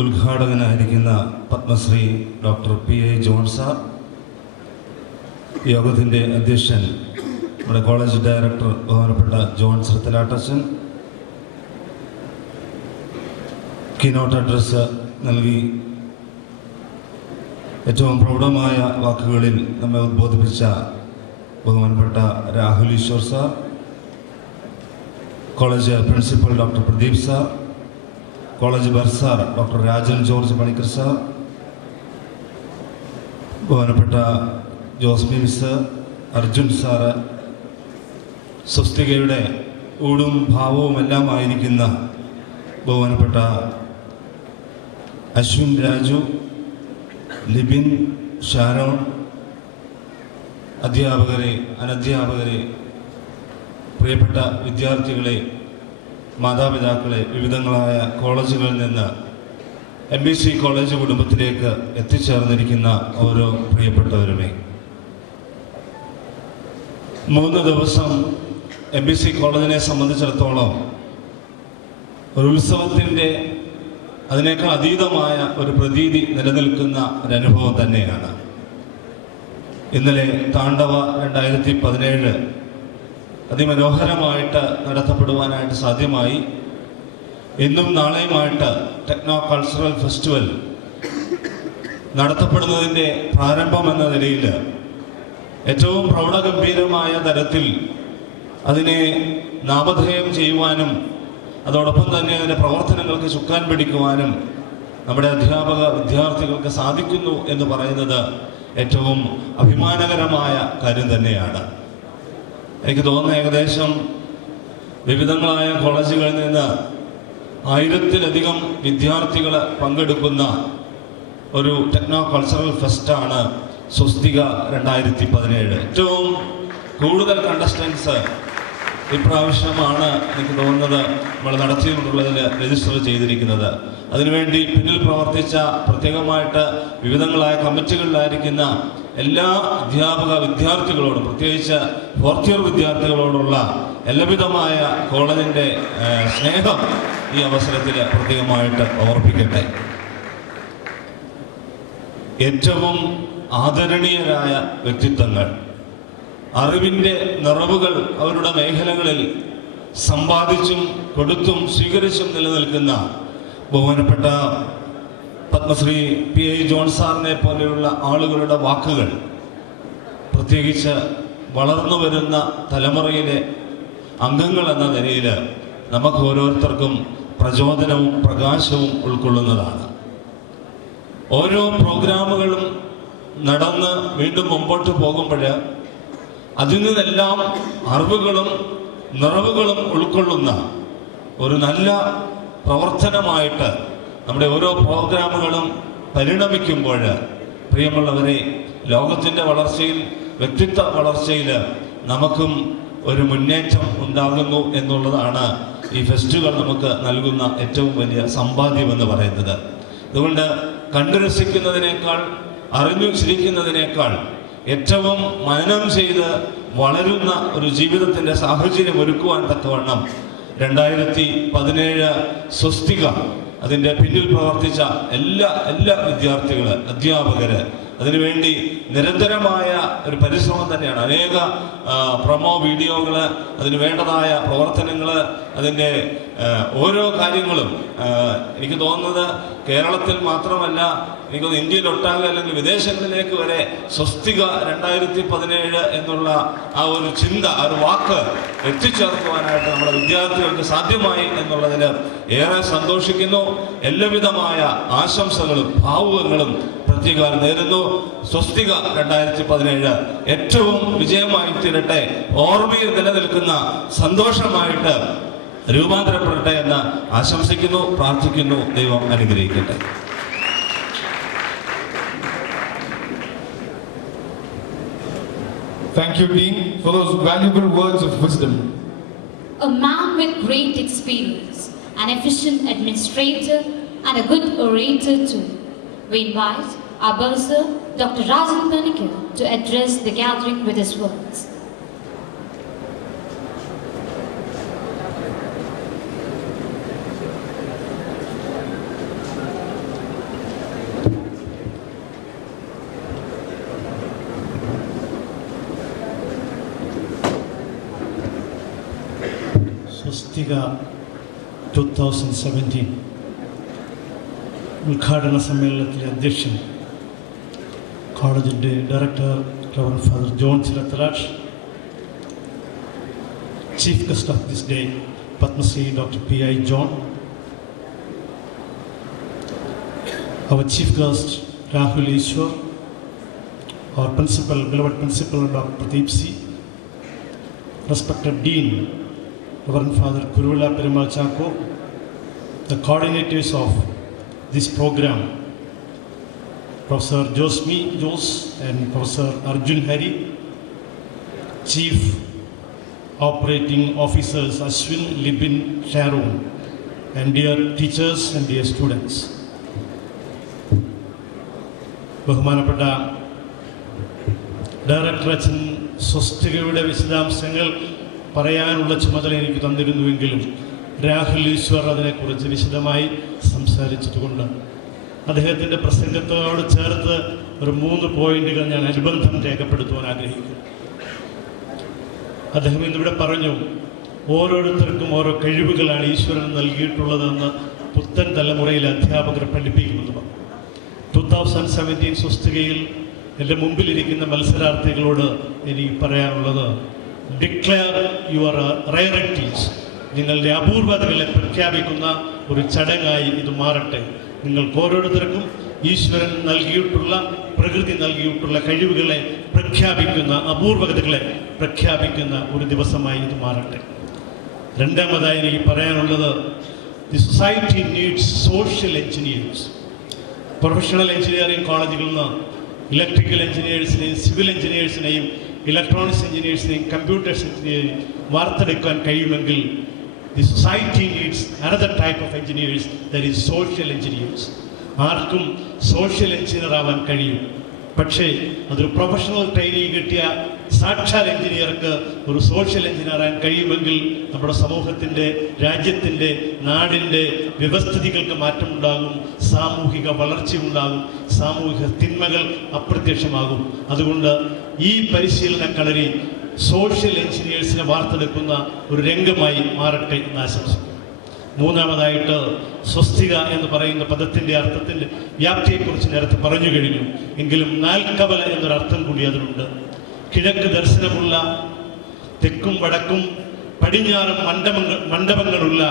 ഉദ്ഘാടകനായിരിക്കുന്ന Padmashri doctor P.A. John sir, യോഗത്തിൻ്റെ അധ്യക്ഷൻ നമ്മുടെ college director ബഹുമാനപ്പെട്ട John ശ്രത്തലാട്ടച്ചൻ, keynote address നൽകി ഏറ്റവും പ്രൗഢമായ വാക്കുകളിൽ നമ്മെ ഉദ്ബോധിപ്പിച്ച ബഹുമാനപ്പെട്ട Rahul Easwar sir, college principal doctor Pradeep sir, college bursar doctor Rajan George Panicker sir, ബഹുമാനപ്പെട്ട ജോസ്മി മിസ്, അർജുൻ സാറ്, സ്വസ്തികയുടെ ഊടും ഭാവവുമെല്ലാമായിരിക്കുന്ന ബഹുമാനപ്പെട്ട അശ്വിൻ രാജു, ലിബിൻ, ഷാരോൺ, അധ്യാപകരെ, അനധ്യാപകരെ, പ്രിയപ്പെട്ട വിദ്യാർത്ഥികളെ, മാതാപിതാക്കളെ, വിവിധങ്ങളായ കോളേജുകളിൽ നിന്ന് MBC കോളേജ് കുടുംബത്തിലേക്ക് എത്തിച്ചേർന്നിരിക്കുന്ന ഓരോ പ്രിയപ്പെട്ടവരുമേ, 3 ദിവസം MBC കോളേജിനെ സംബന്ധിച്ചിടത്തോളം ഒരു ഉത്സവത്തിൻ്റെ അതിനേക്കാൾ അതീതമായ ഒരു പ്രതീതി നിലനിൽക്കുന്ന ഒരനുഭവം തന്നെയാണ്. ഇന്നലെ താണ്ഡവ 2017 അതിമനോഹരമായിട്ട് നടത്തപ്പെടുവാനായിട്ട് സാധ്യമായി. ഇന്നും നാളെയുമായിട്ട് ടെക്നോ കൾച്ചറൽ ഫെസ്റ്റിവൽ നടത്തപ്പെടുന്നതിൻ്റെ പ്രാരംഭമെന്ന നിലയിൽ ഏറ്റവും പ്രൗഢഗംഭീരമായ തരത്തിൽ അതിനെ നാമധേയം ചെയ്യുവാനും അതോടൊപ്പം തന്നെ അതിൻ്റെ പ്രവർത്തനങ്ങൾക്ക് ചുക്കാൻ പിടിക്കുവാനും നമ്മുടെ അധ്യാപക വിദ്യാർത്ഥികൾക്ക് സാധിക്കുന്നു എന്ന് പറയുന്നത് ഏറ്റവും അഭിമാനകരമായ കാര്യം തന്നെയാണ്. എനിക്ക് തോന്നുന്നു ഏകദേശം വിവിധങ്ങളായ കോളേജുകളിൽ നിന്ന് 1000-ലധികം വിദ്യാർത്ഥികൾ പങ്കെടുക്കുന്ന ഒരു ടെക്നോ കൾച്ചറൽ ഫെസ്റ്റാണ് സ്വസ്തിക 2017. ഏറ്റവും കൂടുതൽ കണ്ടസ്റ്റൻസ് ഇപ്രാവശ്യമാണ് എനിക്ക് തോന്നുന്നത് നമ്മൾ നടത്തിയിട്ടുള്ളതിൽ രജിസ്റ്റർ ചെയ്തിരിക്കുന്നത്. അതിനുവേണ്ടി പിന്നിൽ പ്രവർത്തിച്ച പ്രത്യേകമായിട്ട് വിവിധങ്ങളായ കമ്മിറ്റികളിലായിരിക്കുന്ന എല്ലാ അധ്യാപക വിദ്യാർത്ഥികളോടും, പ്രത്യേകിച്ച് 4th ഇയർ വിദ്യാർത്ഥികളോടുള്ള എല്ലാവിധമായ കോളേജിൻ്റെ സ്നേഹം ഈ അവസരത്തിൽ പ്രത്യേകമായിട്ട് ഓർപ്പിക്കട്ടെ. ഏറ്റവും ആദരണീയരായ വ്യക്തിത്വങ്ങൾ, അറിവിൻ്റെ നിറവുകൾ അവരുടെ മേഖലകളിൽ സമ്പാദിച്ചും കൊടുത്തും സ്വീകരിച്ചും നിലനിൽക്കുന്ന ബഹുമാനപ്പെട്ട പത്മശ്രീ P.A. ജോൺ സാറിനെ പോലെയുള്ള ആളുകളുടെ വാക്കുകൾ, പ്രത്യേകിച്ച് വളർന്നു വരുന്ന തലമുറയിലെ അംഗങ്ങൾ എന്ന നിലയിൽ നമുക്ക് ഓരോരുത്തർക്കും പ്രചോദനവും പ്രകാശവും ഉൾക്കൊള്ളുന്നതാണ്. ഓരോ പ്രോഗ്രാമുകളും നടന്ന് വീണ്ടും മുമ്പോട്ട് പോകുമ്പോൾ അതിൽ നിന്നെല്ലാം അറിവുകളും നിറവുകളും ഉൾക്കൊള്ളുന്ന ഒരു നല്ല പ്രവർത്തനമായിട്ട് നമ്മുടെ ഓരോ പ്രോഗ്രാമുകളും പരിണമിക്കുമ്പോൾ, പ്രിയമുള്ളവരെ, ലോകത്തിൻ്റെ വളർച്ചയിൽ, വ്യക്തിത്വ വളർച്ചയിൽ നമുക്കും ഒരു മുന്നേറ്റം ഉണ്ടാകുന്നു എന്നുള്ളതാണ് ഈ ഫെസ്റ്റുകൾ നമുക്ക് നൽകുന്ന ഏറ്റവും വലിയ സമ്പാദ്യമെന്ന് പറയുന്നത്. അതുകൊണ്ട് കണ്ടു രസിക്കുന്നതിനേക്കാൾ, അറിഞ്ഞു ചിരിക്കുന്നതിനേക്കാൾ ഏറ്റവും മനനം ചെയ്ത് വളരുന്ന ഒരു ജീവിതത്തിൻ്റെ സാഹചര്യം ഒരുക്കുവാൻ തക്കവണ്ണം 2017 സ്വസ്തിക അതിൻ്റെ പിന്നിൽ പ്രവർത്തിച്ച എല്ലാ വിദ്യാർത്ഥികൾ, അധ്യാപകർ അതിനുവേണ്ടി നിരന്തരമായ ഒരു പരിശ്രമം തന്നെ തന്നെയാണ്. അനേക പ്രൊമോ വീഡിയോകൾ, അതിന് വേണ്ടതായ പ്രവർത്തനങ്ങൾ, അതിൻ്റെ ഓരോ കാര്യങ്ങളും എനിക്ക് തോന്നുന്നത് കേരളത്തിൽ മാത്രമല്ല, എനിക്ക് ഇന്ത്യയിലൊട്ടാകെ അല്ലെങ്കിൽ വിദേശങ്ങളിലേക്ക് വരെ സ്വസ്തിക 2017 എന്നുള്ള ആ ഒരു ചിന്ത, ആ ഒരു വാക്ക് എത്തിച്ചേർക്കുവാനായിട്ട് നമ്മുടെ വിദ്യാർത്ഥികൾക്ക് സാധ്യമായി എന്നുള്ളതിൽ ഏറെ സന്തോഷിക്കുന്നു. എല്ലാവിധമായ ആശംസകളും ഭാവുകങ്ങളും പ്രത്യേകം നേരുന്നു. സ്വസ്തിക 2017 ഏറ്റവും വിജയമായി തീരട്ടെ, ഓർമ്മയിൽ നിലനിൽക്കുന്ന സന്തോഷമായിട്ട് രൂപാന്തരപ്പെടട്ടെ എന്ന് ആശംസിക്കുന്നു, പ്രാർത്ഥിക്കുന്നു. ദൈവം അനുഗ്രഹിക്കട്ടെ. Thank you, Dean, for those valuable words of wisdom. A man with great experience, an efficient administrator, and a good orator too. We invite our bursar, Dr. Rajan Panikar, to address the gathering with his words. Swastika 2017 ഉദ്ഘാടന സമ്മേളനത്തിലെ അധ്യക്ഷൻ, കോളേജിൻ്റെ director reverend father John ചിരത്തലാഷ്, chief guest of this day Padmashri doctor P.I. John, our chief guest Rahul Ishwar, our principal, beloved principal Dr. Pradeep C., respected Dean Reverend Father Kurula Perumal Chako, the coordinators of this program, Professor Josmi Jos and Professor Arjun Hari, Chief Operating Officers Ashwin, Libin, Sharon, and dear teachers and dear students. ബഹുമാനപ്പെട്ട director അച്ഛൻ സ്വസ്തികയുടെ വിശദാംശങ്ങൾ പറയാനുള്ള ചുമതല എനിക്ക് തന്നിരുന്നുവെങ്കിലും രാഹുൽ ഈശ്വർ അതിനെക്കുറിച്ച് വിശദമായി സംസാരിച്ചതുകൊണ്ട് അദ്ദേഹത്തിൻ്റെ പ്രസംഗത്തോട് ചേർത്ത് ഒരു 3 പോയിന്റുകൾ ഞാൻ അനുബന്ധം രേഖപ്പെടുത്തുവാൻ ആഗ്രഹിക്കുന്നു. അദ്ദേഹം ഇന്നിവിടെ പറഞ്ഞു, ഓരോരുത്തർക്കും ഓരോ കഴിവുകളാണ് ഈശ്വരൻ നൽകിയിട്ടുള്ളതെന്ന് പുത്തൻ തലമുറയിലെ അധ്യാപകർ പഠിപ്പിക്കുന്നത്. 2017 സ്വസ്തികയിൽ എൻ്റെ മുമ്പിലിരിക്കുന്ന മത്സരാർത്ഥികളോട് എനിക്ക് പറയാനുള്ളത്, ഡിക്ലെയർ യുവർ റയറിറ്റീസ്. നിങ്ങളുടെ അപൂർവതകളെ പ്രഖ്യാപിക്കുന്ന ഒരു ചടങ്ങായി ഇത് മാറട്ടെ. നിങ്ങൾക്ക് ഓരോരുത്തർക്കും ഈശ്വരൻ നൽകിയിട്ടുള്ള, പ്രകൃതി നൽകിയിട്ടുള്ള കഴിവുകളെ പ്രഖ്യാപിക്കുന്ന, അപൂർവതകളെ പ്രഖ്യാപിക്കുന്ന ഒരു ദിവസമായി ഇത് മാറട്ടെ. രണ്ടാമതായി എനിക്ക് പറയാനുള്ളത്, the society needs social engineers. Professional engineering കോളേജുകളിൽ നിന്ന് ഇലക്ട്രിക്കൽ എഞ്ചിനീയേഴ്സിനെയും സിവിൽ എഞ്ചിനീയേഴ്സിനെയും ഇലക്ട്രോണിക്സ് എഞ്ചിനീയേഴ്സിനെയും കമ്പ്യൂട്ടേഴ്സ് എഞ്ചിനീയേഴ്സിനെയും വാർത്തെടുക്കാൻ കഴിയുമെങ്കിൽ the society needs another type of engineers, that is social engineers. ആർക്കും സോഷ്യൽ എഞ്ചിനീയർ ആവാൻ കഴിയും. പക്ഷേ അതൊരു പ്രൊഫഷണൽ ട്രെയിനിങ് കിട്ടിയ സാക്ഷാൽ എഞ്ചിനീയർക്ക് ഒരു സോഷ്യൽ എഞ്ചിനീയറാൻ കഴിയുമെങ്കിൽ നമ്മുടെ സമൂഹത്തിൻ്റെ, രാജ്യത്തിൻ്റെ, നാടിൻ്റെ വ്യവസ്ഥിതികൾക്ക് മാറ്റമുണ്ടാകും, സാമൂഹിക വളർച്ചയുണ്ടാകും, സാമൂഹിക തിന്മകൾ അപ്രത്യക്ഷമാകും. അതുകൊണ്ട് ഈ പരിശീലന കളരി സോഷ്യൽ എഞ്ചിനീയേഴ്സിനെ വാർത്തെടുക്കുന്ന ഒരു രംഗമായി മാറട്ടെ എന്ന് ആശംസിക്കുന്നു. മൂന്നാമതായിട്ട്, സ്വസ്തിക എന്ന് പറയുന്ന പദത്തിൻ്റെ അർത്ഥത്തിൻ്റെ വ്യാപ്തിയെക്കുറിച്ച് നേരത്തെ പറഞ്ഞു കഴിഞ്ഞു. എങ്കിലും നാൽക്കവല എന്നൊരർത്ഥം കൂടി അതിനുണ്ട്. കിഴക്ക് ദർശനമുള്ള, തെക്കും വടക്കും പടിഞ്ഞാറും മണ്ഡപങ്ങളുള്ള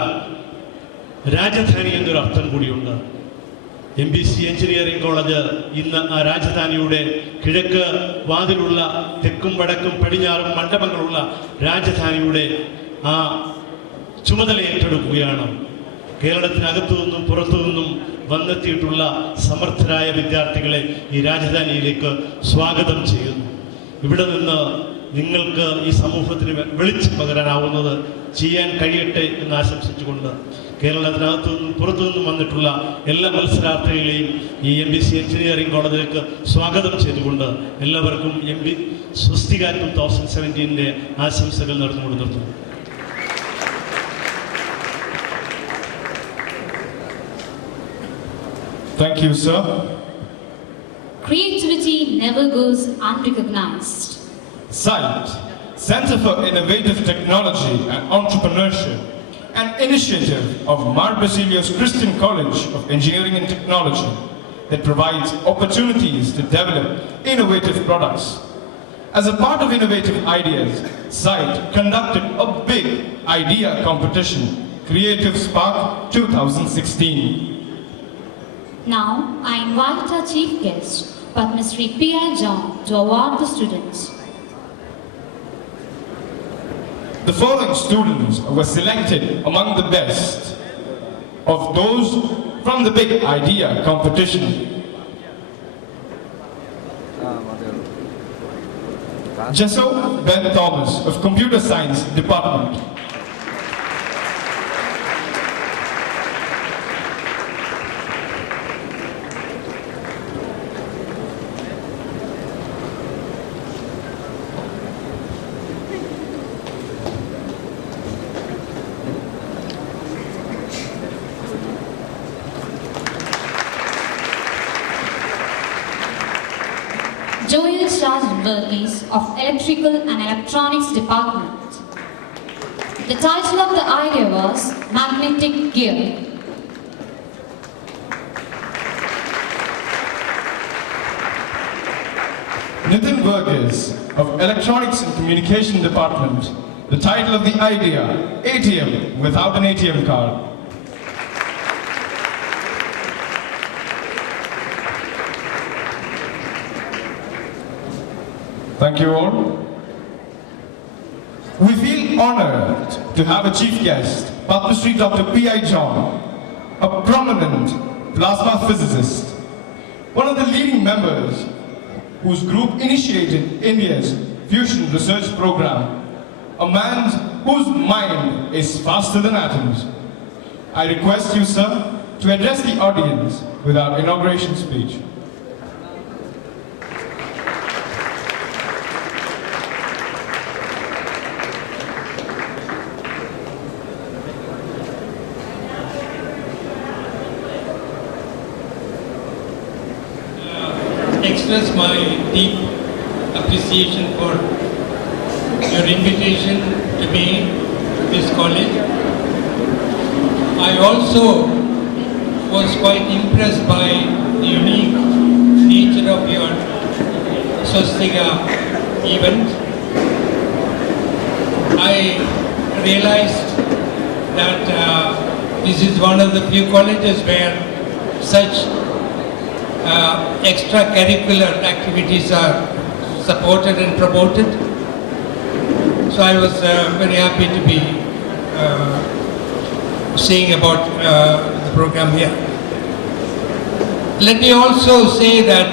രാജധാനി എന്നൊരർത്ഥം കൂടിയുണ്ട്. MBC എഞ്ചിനീയറിംഗ് കോളേജ് ഇന്ന് ആ രാജധാനിയുടെ കിഴക്ക് വാതിലുള്ള, തെക്കും വടക്കും പടിഞ്ഞാറും മണ്ഡപങ്ങളുള്ള രാജധാനിയുടെ ആ ചുമതല ഏറ്റെടുക്കുകയാണ്. കേരളത്തിനകത്തു നിന്നും പുറത്തു നിന്നും വന്നെത്തിയിട്ടുള്ള സമർത്ഥരായ വിദ്യാർത്ഥികളെ ഈ രാജധാനിയിലേക്ക് സ്വാഗതം ചെയ്യുന്നു. ഇവിടെ നിന്ന് നിങ്ങൾക്ക് ഈ സമൂഹത്തിന് വെളിച്ചം പകരാനാവുന്നത് ചെയ്യാൻ കഴിയട്ടെ എന്ന് ആശംസിച്ചുകൊണ്ട് കേരളത്തിനകത്തു നിന്നും പുറത്തു നിന്നും വന്നിട്ടുള്ള എല്ലാ മത്സരാർത്ഥികളെയും ഈ MBC എഞ്ചിനീയറിംഗ് കോളേജിലേക്ക് സ്വാഗതം ചെയ്തുകൊണ്ട് എല്ലാവർക്കും സ്വസ്തിക 2017 ആശംസകൾ നേർന്നുകൊണ്ട് നിർത്തുന്നു. Thank you, sir. Creativity never goes unrecognized. SITE, Center for Innovative Technology and Entrepreneurship, an initiative of Mar Basilios Christian College of Engineering and Technology that provides opportunities to develop innovative products. As a part of innovative ideas, SITE conducted a big idea competition, Creative Spark 2016. Now, I invite our chief guest, Padma Shri P.I. John, to award the students. The following students were selected among the best of those from the Big Idea competition. Jesso Ben Thomas of Computer Science Department. Joel Sergeant Burgess of Electrical and Electronics Department. The title of the idea was Magnetic Gear. Nitin Burgess of Electronics and Communication Department. The title of the idea, ATM without an ATM card. Thank you all. We feel honored to have a chief guest, Padma Shri Dr. P.I. John, a prominent plasma physicist, one of the leading members whose group initiated India's fusion research program, a man whose mind is faster than atoms. I request you, sir, to address the audience with our inauguration speech. Express my deep appreciation for your invitation to me to this college. I also was quite impressed by the unique nature of your Swastika event. I realized that this is one of the few colleges where such extracurricular activities are supported and promoted. So I was very happy to be saying about the program here. Let me also say that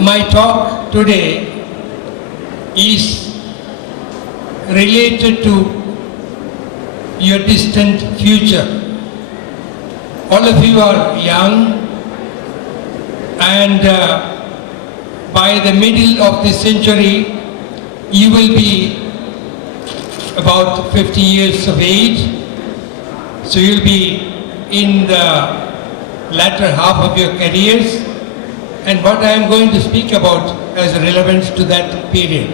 my talk today is related to your distant future. All of you are young, and by the middle of this century, you will be about 50 years of age. So you'll be in the latter half of your careers, and what I am going to speak about has relevance to that period.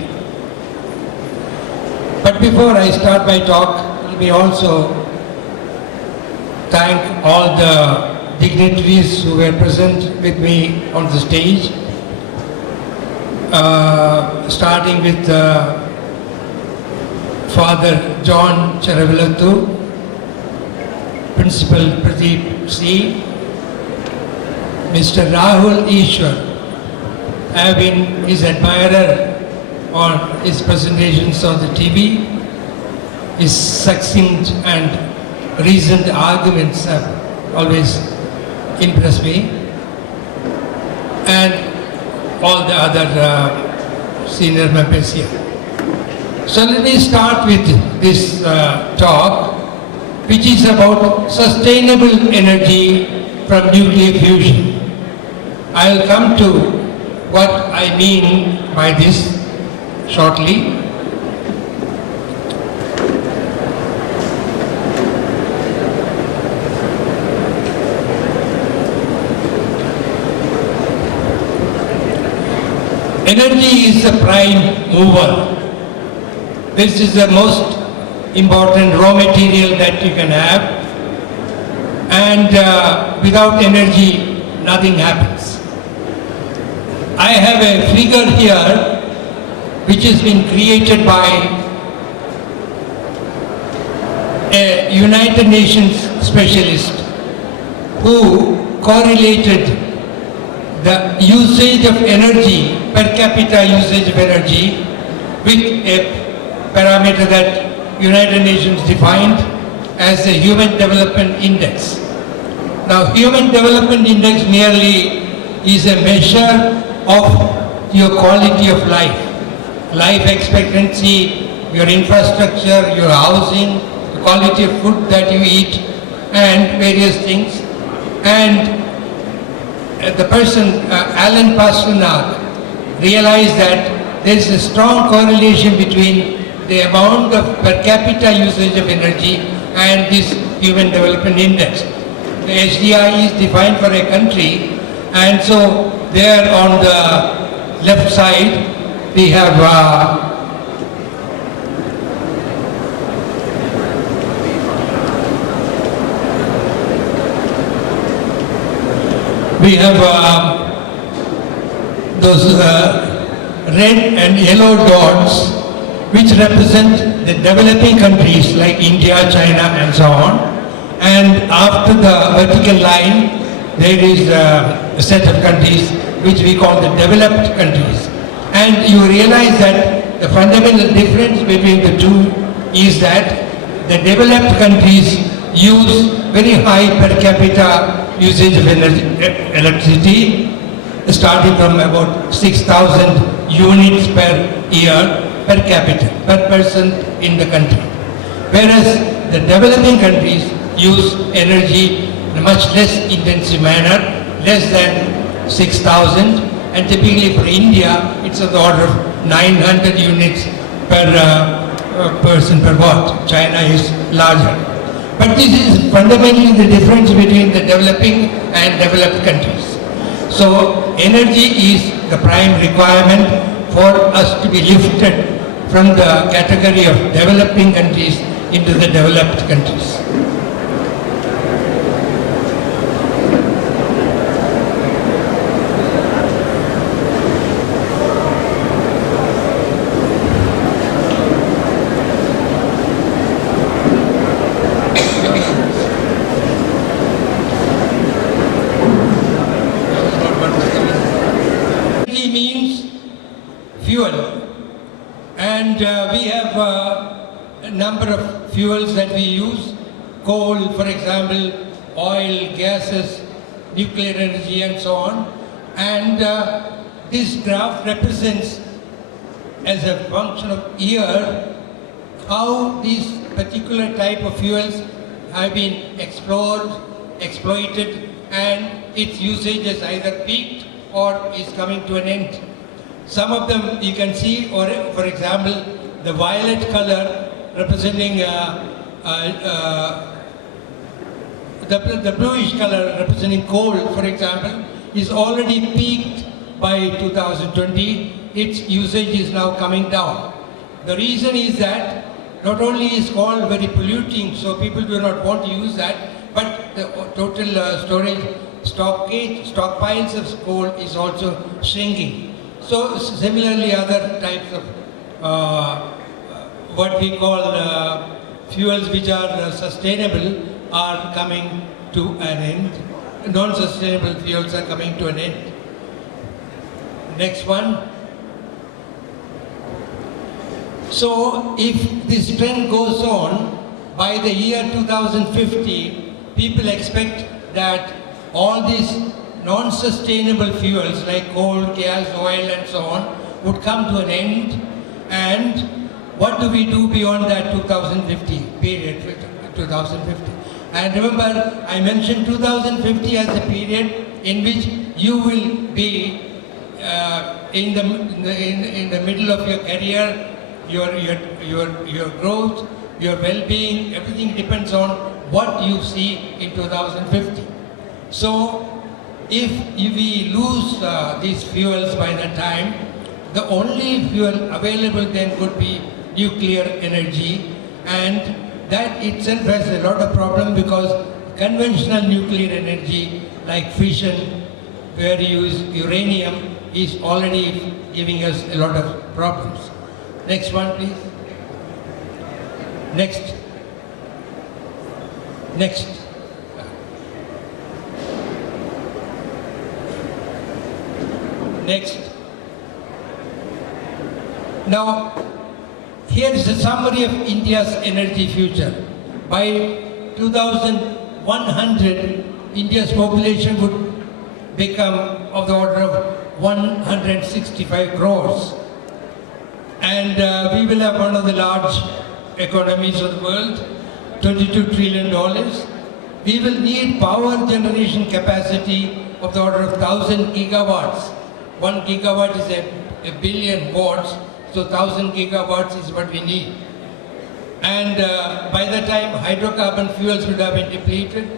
But before I start my talk, let me also thank all the dignitaries who were present with me on the stage, starting with Father John Charavilathu, Principal Pradeep C, Mr. Rahul Ishwar. I have been his admirer on his presentations on the TV. His succinct and reasoned arguments have always impressed me, and all the other senior members here. So let me start with this talk, which is about sustainable energy from nuclear fusion. I will come to what I mean by this shortly. energy is the prime mover. This is the most important raw material that you can have, and without energy nothing happens. I have a figure here which has been created by a United Nations specialist who correlated the usage of energy, per capita usage of energy, with a parameter that United Nations defined as the Human Development Index. Now, Human Development Index merely is a measure of your quality of life, life expectancy, your infrastructure, your housing, the quality of food that you eat, and various things. And the person, Alan Pasternak, realized that there is a strong correlation between the amount of per capita usage of energy and this Human Development Index. The HDI is defined for a country, and so there on the left side we have those red and yellow dots which represent the developing countries like India, China and so on. And after the vertical line there is a set of countries which we call the developed countries. And you realize that the fundamental difference between the two is that the developed countries use very high per capita usage of electricity, starting from about 6,000 units per year per capita, per person in the country. Whereas the developing countries use energy in a much less intensive manner, less than 6,000, and typically for India it's of the order of 900 units per person per watt. China is larger. But this is fundamentally the difference between the developing and developed countries. So energy is the prime requirement for us to be lifted from the category of developing countries into the developed countries. Number of fuels that we use, coal, for example, oil, gases, nuclear energy and so on. And this graph represents, as a function of year, how these particular type of fuels have been explored, exploited, and its usage has either peaked or is coming to an end. Some of them you can see, or for example, the violet color representing the bluish color representing coal, for example, is already peaked by 2020. Its usage is now coming down. The reason is that not only is coal very polluting, so people do not want to use that, but the total storage stockpiles of coal is also shrinking. So similarly, other types of what we call fuels which are sustainable are coming to an end. Non-sustainable fuels are coming to an end. Next one. So if this trend goes on, by the year 2050, people expect that all these non-sustainable fuels like coal, gas, oil and so on would come to an end. And what do we do beyond that 2050 period, 2050? And remember, I mentioned 2050 as a period in which you will be in the middle of your career, your growth, your well-being, everything depends on what you see in 2050. So, if we lose these fuels by that time, the only fuel available then would be nuclear energy, and that itself has a lot of problem because conventional nuclear energy like fission, where you use uranium, is already giving us a lot of problems. Next one, please. Next. Next. Next. Now, here is a summary of India's energy future. By 2100, India's population would become of the order of 165 crores. And we will have one of the large economies of the world, $22 trillion. We will need power generation capacity of the order of 1,000 gigawatts. 1 gigawatt is a billion watts, so 1,000 gigawatts is what we need. And by the time hydrocarbon fuels would have been depleted,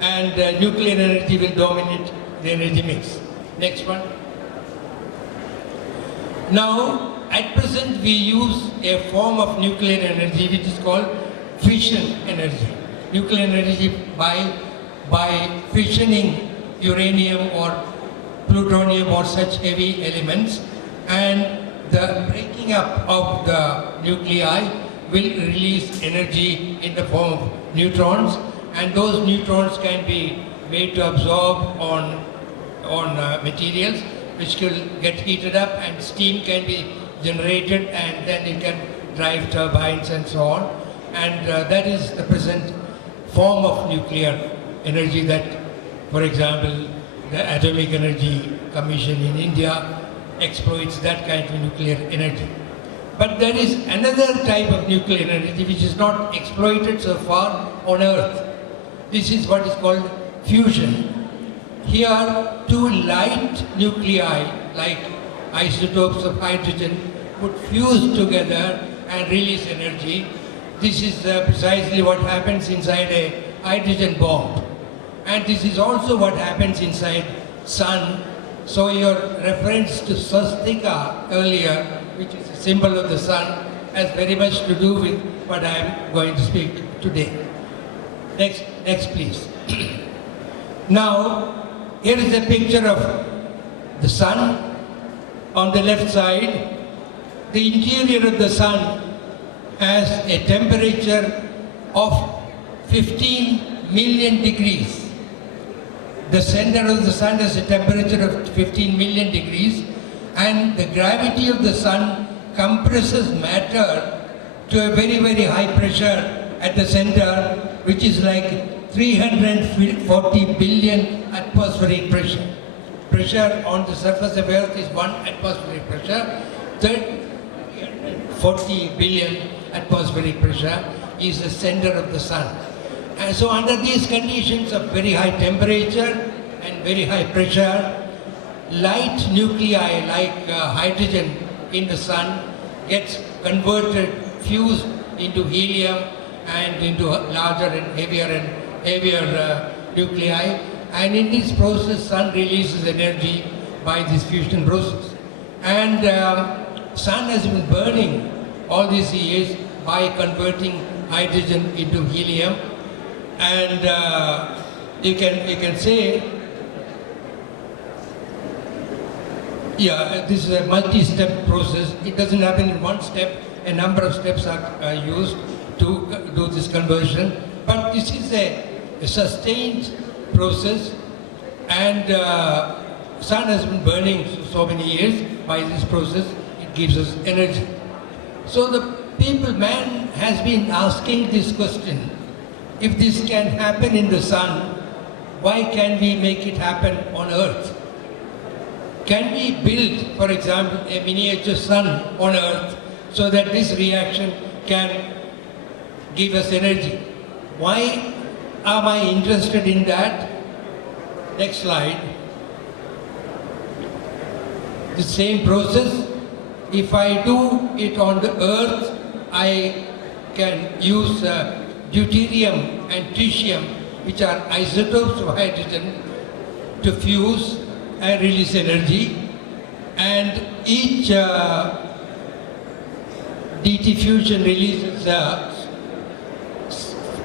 and nuclear energy will dominate the energy mix. Next one. Now, at present we use a form of nuclear energy which is called fission energy. Nuclear energy by fissioning uranium or plutonium or such heavy elements, and the breaking up of the nuclei will release energy in the form of neutrons, and those neutrons can be made to absorb on materials which will get heated up, and steam can be generated, and then it can drive turbines and so on. And that is the present form of nuclear energy that, for example, the Atomic Energy Commission in India exploits that kind of nuclear energy. But there is another type of nuclear energy which is not exploited so far on Earth. This is what is called fusion. Here, two light nuclei, like isotopes of hydrogen, would fuse together and release energy. This is precisely what happens inside a hydrogen bomb. And this is also what happens inside sun. So your reference to Swastika earlier, which is a symbol of the sun, has very much to do with what I am going to speak today. Next please. Now, here is a picture of the sun. On the left side, the interior of the sun has a temperature of 15 million degrees. The center of the sun has a temperature of 15 million degrees, and the gravity of the sun compresses matter to a very, very high pressure at the center, which is like 340 billion atmospheric pressure. Pressure on the surface of Earth is 1 atmospheric pressure. 40 billion atmospheric pressure is the center of the sun. And so under these conditions of very high temperature and very high pressure, light nuclei like hydrogen in the sun gets converted, fused into helium and into larger and heavier nuclei. And in this process, sun releases energy by this fusion process. And sun has been burning all these years by converting hydrogen into helium. And you can say, yeah, this is a multi-step process. It doesn't happen in one step. A number of steps are used to do this conversion. But this is a sustained process, and sun has been burning so many years. By this process, it gives us energy. So man has been asking this question: if this can happen in the sun, why can't we make it happen on Earth? Can we build, for example, a miniature sun on Earth so that this reaction can give us energy? Why am I interested in that? Next slide. The same process, if I do it on the Earth, I can use deuterium and tritium, which are isotopes of hydrogen, to fuse and release energy. and each DT fusion releases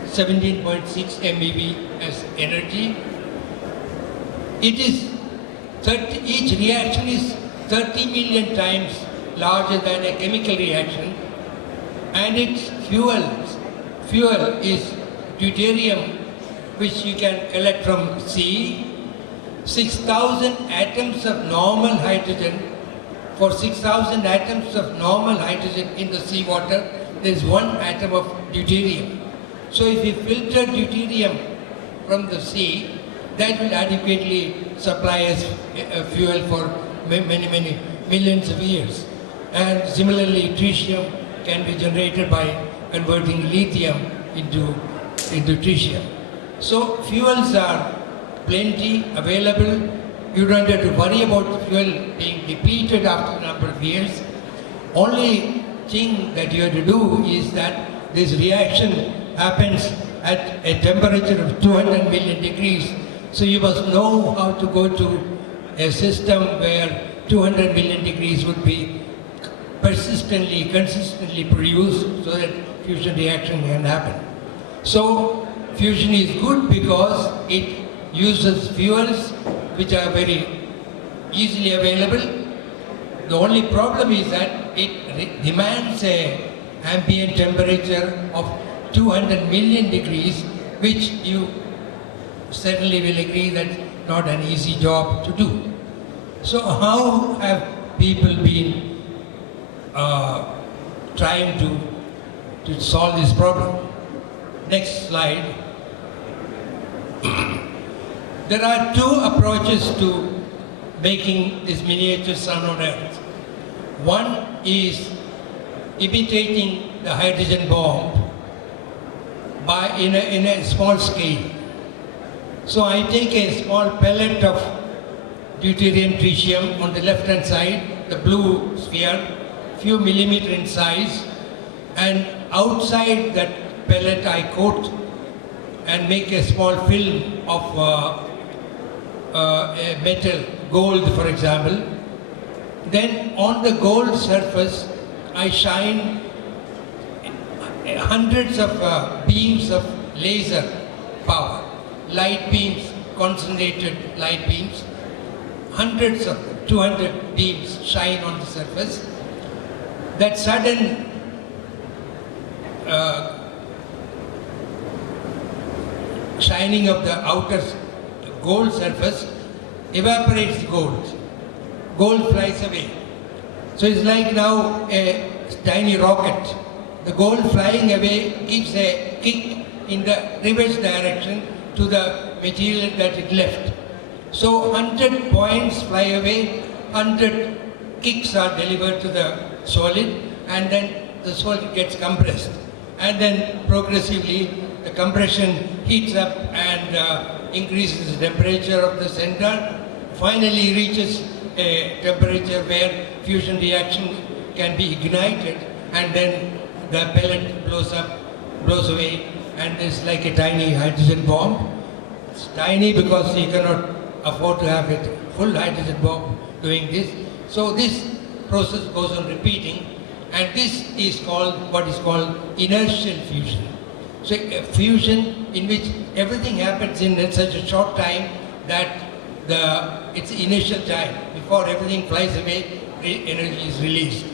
17.6 MeV as energy. It is each reaction is 30 million times larger than a chemical reaction, and its fuel is deuterium, which you can collect from sea. 6,000 atoms of normal hydrogen. For 6,000 atoms of normal hydrogen in the seawater, there is 1 atom of deuterium. So if you filter deuterium from the sea, that will adequately supply us fuel for many millions of years. And similarly, tritium can be generated by converting lithium into tritium. So fuels are plenty available. You don't have to worry about the fuel being depleted after a number of years. Only thing that you have to do is that this reaction happens at a temperature of 200 million degrees. So you must know how to go to a system where 200 million degrees would be consistently produced so that fusion reaction can happen. So fusion is good because it uses fuels which are very easily available. The only problem is that it demands an ambient temperature of 200 million degrees, which you certainly will agree that's not an easy job to do. So how have people been trying to solve this problem? Next slide. There are 2 approaches to making this miniature sun on Earth. One is imitating the hydrogen bomb in a small scale. So I take a small pellet of deuterium tritium on the left hand side, the blue sphere, few millimeter in size, and outside that pellet I coat and make a small film of a metal, gold for example. Then on the gold surface I shine hundreds of beams of laser power, light beams, concentrated light beams, hundreds of 200 beams shine on the surface. That sudden shining of the outer gold surface evaporates the gold. Gold flies away. So it's like now a tiny rocket. The gold flying away gives a kick in the reverse direction to the material that it left. So 100 points fly away, 100 kicks are delivered to the solid, and then the solid gets compressed. And then progressively the compression heats up and increases the temperature of the center, finally reaches a temperature where fusion reaction can be ignited, and then the pellet blows away, and it's like a tiny hydrogen bomb. It's tiny because you cannot afford to have a full hydrogen bomb doing this. So this process goes on repeating, and this is called what is called inertial fusion. So a fusion in which everything happens in such a short time that its initial time, before everything flies away, energy is released.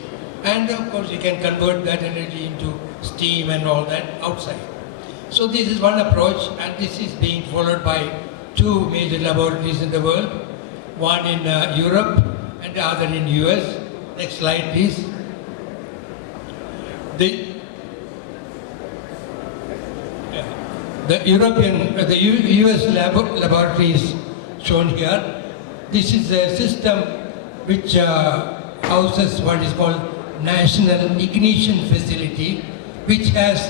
And of course you can convert that energy into steam and all that outside. So this is one approach, and this is being followed by 2 major laboratories in the world, one in Europe and the other in US. Next slide please. The US laboratory is shown here. This is a system which houses what is called National Ignition Facility, which has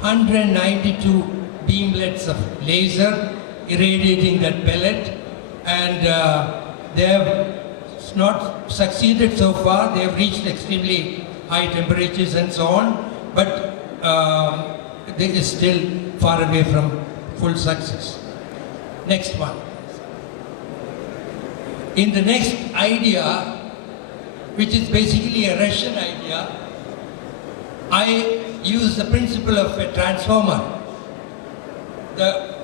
192 beamlets of laser irradiating that pellet, and they have not succeeded so far. They have reached extremely high temperatures and so on, but they are still far away from full success. Next one. In the next idea, which is basically a Russian idea. I use the principle of a transformer. The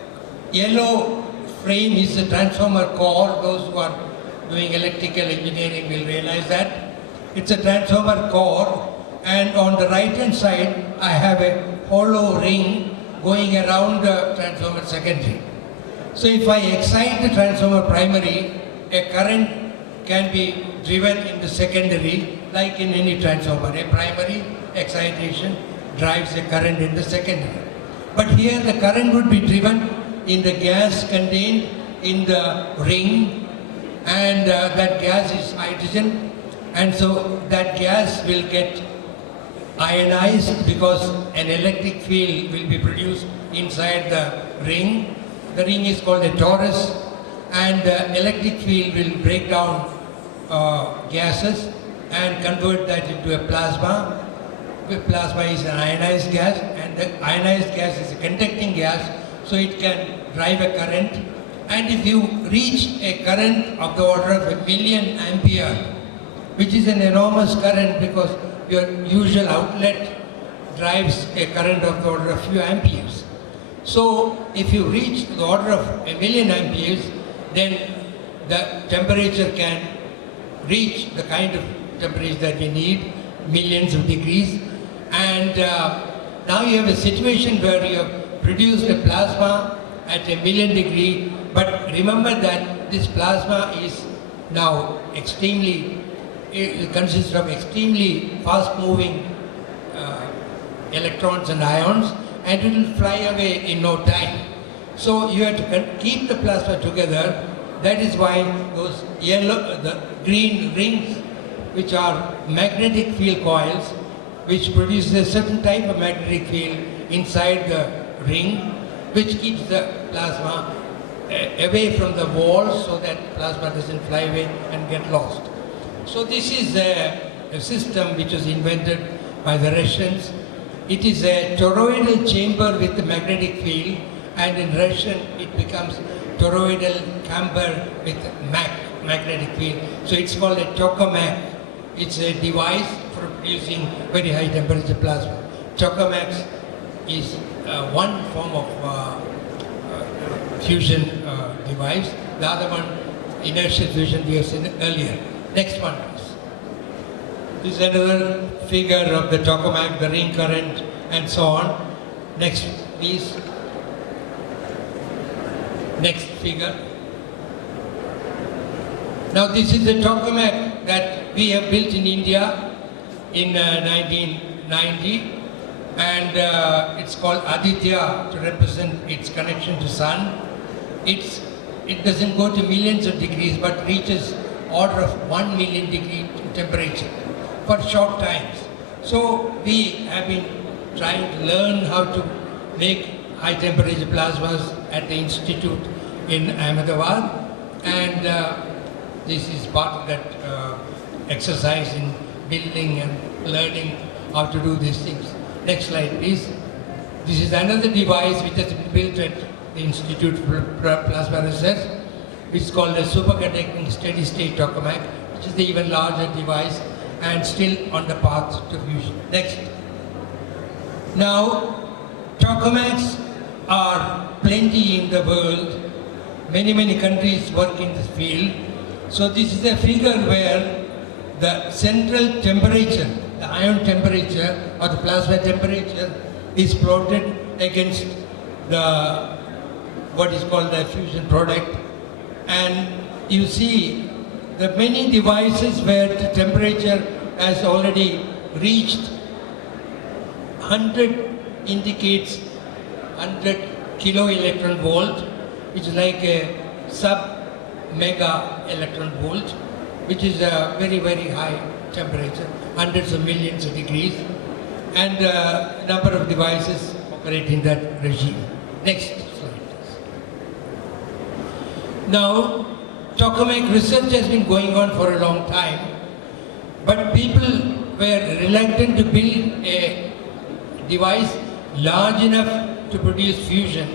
yellow frame is the transformer core. Those who are doing electrical engineering will realize that. It's a transformer core, and on the right hand side I have a hollow ring going around the transformer secondary. So if I excite the transformer primary, a current can be driven in the secondary like in any transformer. A primary excitation drives a current in the secondary. But here the current would be driven in the gas contained in the ring, and that gas is hydrogen, and so that gas will get ionized because an electric field will be produced inside the ring. The ring is called a torus, and the electric field will break down gases and convert that into a plasma. The plasma is an ionized gas, and the ionized gas is a conducting gas, so it can drive a current. And if you reach a current of the order of 1,000,000 ampere, which is an enormous current because your usual outlet drives a current of the order of few amperes. So if you reach the order of 1,000,000 amperes, then the temperature can reach the kind of temperature that we need, millions of degrees. And now you have a situation where you have produced a plasma at 1,000,000 degrees, but remember that this plasma is now it consists of extremely fast moving electrons and ions, and it will fly away in no time. So you have to keep the plasma together. That is why those the green rings, which are magnetic field coils, which produces a certain type of magnetic field inside the ring, which keeps the plasma away from the walls so that plasma doesn't fly away and get lost. So this is a system which was invented by the Russians. It is a toroidal chamber with a magnetic field, and in Russian it becomes toroidal chamber with magnetic field. So it's called a tokamak. It's a device for producing very high temperature plasma. Tokamaks is one form of fusion device. The other one, inertial fusion, we have seen earlier. Next one, please. This is another figure of the tokamak, the ring current, and so on. Next, please. Next figure. Now this is the tokamak that we have built in India in 1990, and it's called Aditya to represent its connection to sun. It doesn't go to millions of degrees, but reaches order of 1,000,000 degree temperature for short times. So we have been trying to learn how to make high temperature plasmas at the institute in Ahmedabad, and this is part of that exercise in building and learning how to do these things. Next slide, please. This is another device which has been built at the Institute for Plasma Research, which is called a superconducting steady state tokamak, which is the even larger device and still on the path to fusion. Next. Now, tokamaks are plenty in the world. Many countries work in this field. So this is a figure where the central temperature, the ion temperature or the plasma temperature, is plotted against the what is called the fusion product, and you see the many devices where the temperature has already reached 100 indicates 100 kilo electron volt, which is like a sub-mega electron volt, which is a very high temperature, hundreds of millions of degrees, and a number of devices operate in that regime. Next slide, please. Now, tokamak research has been going on for a long time, but people were reluctant to build a device large enough to produce fusion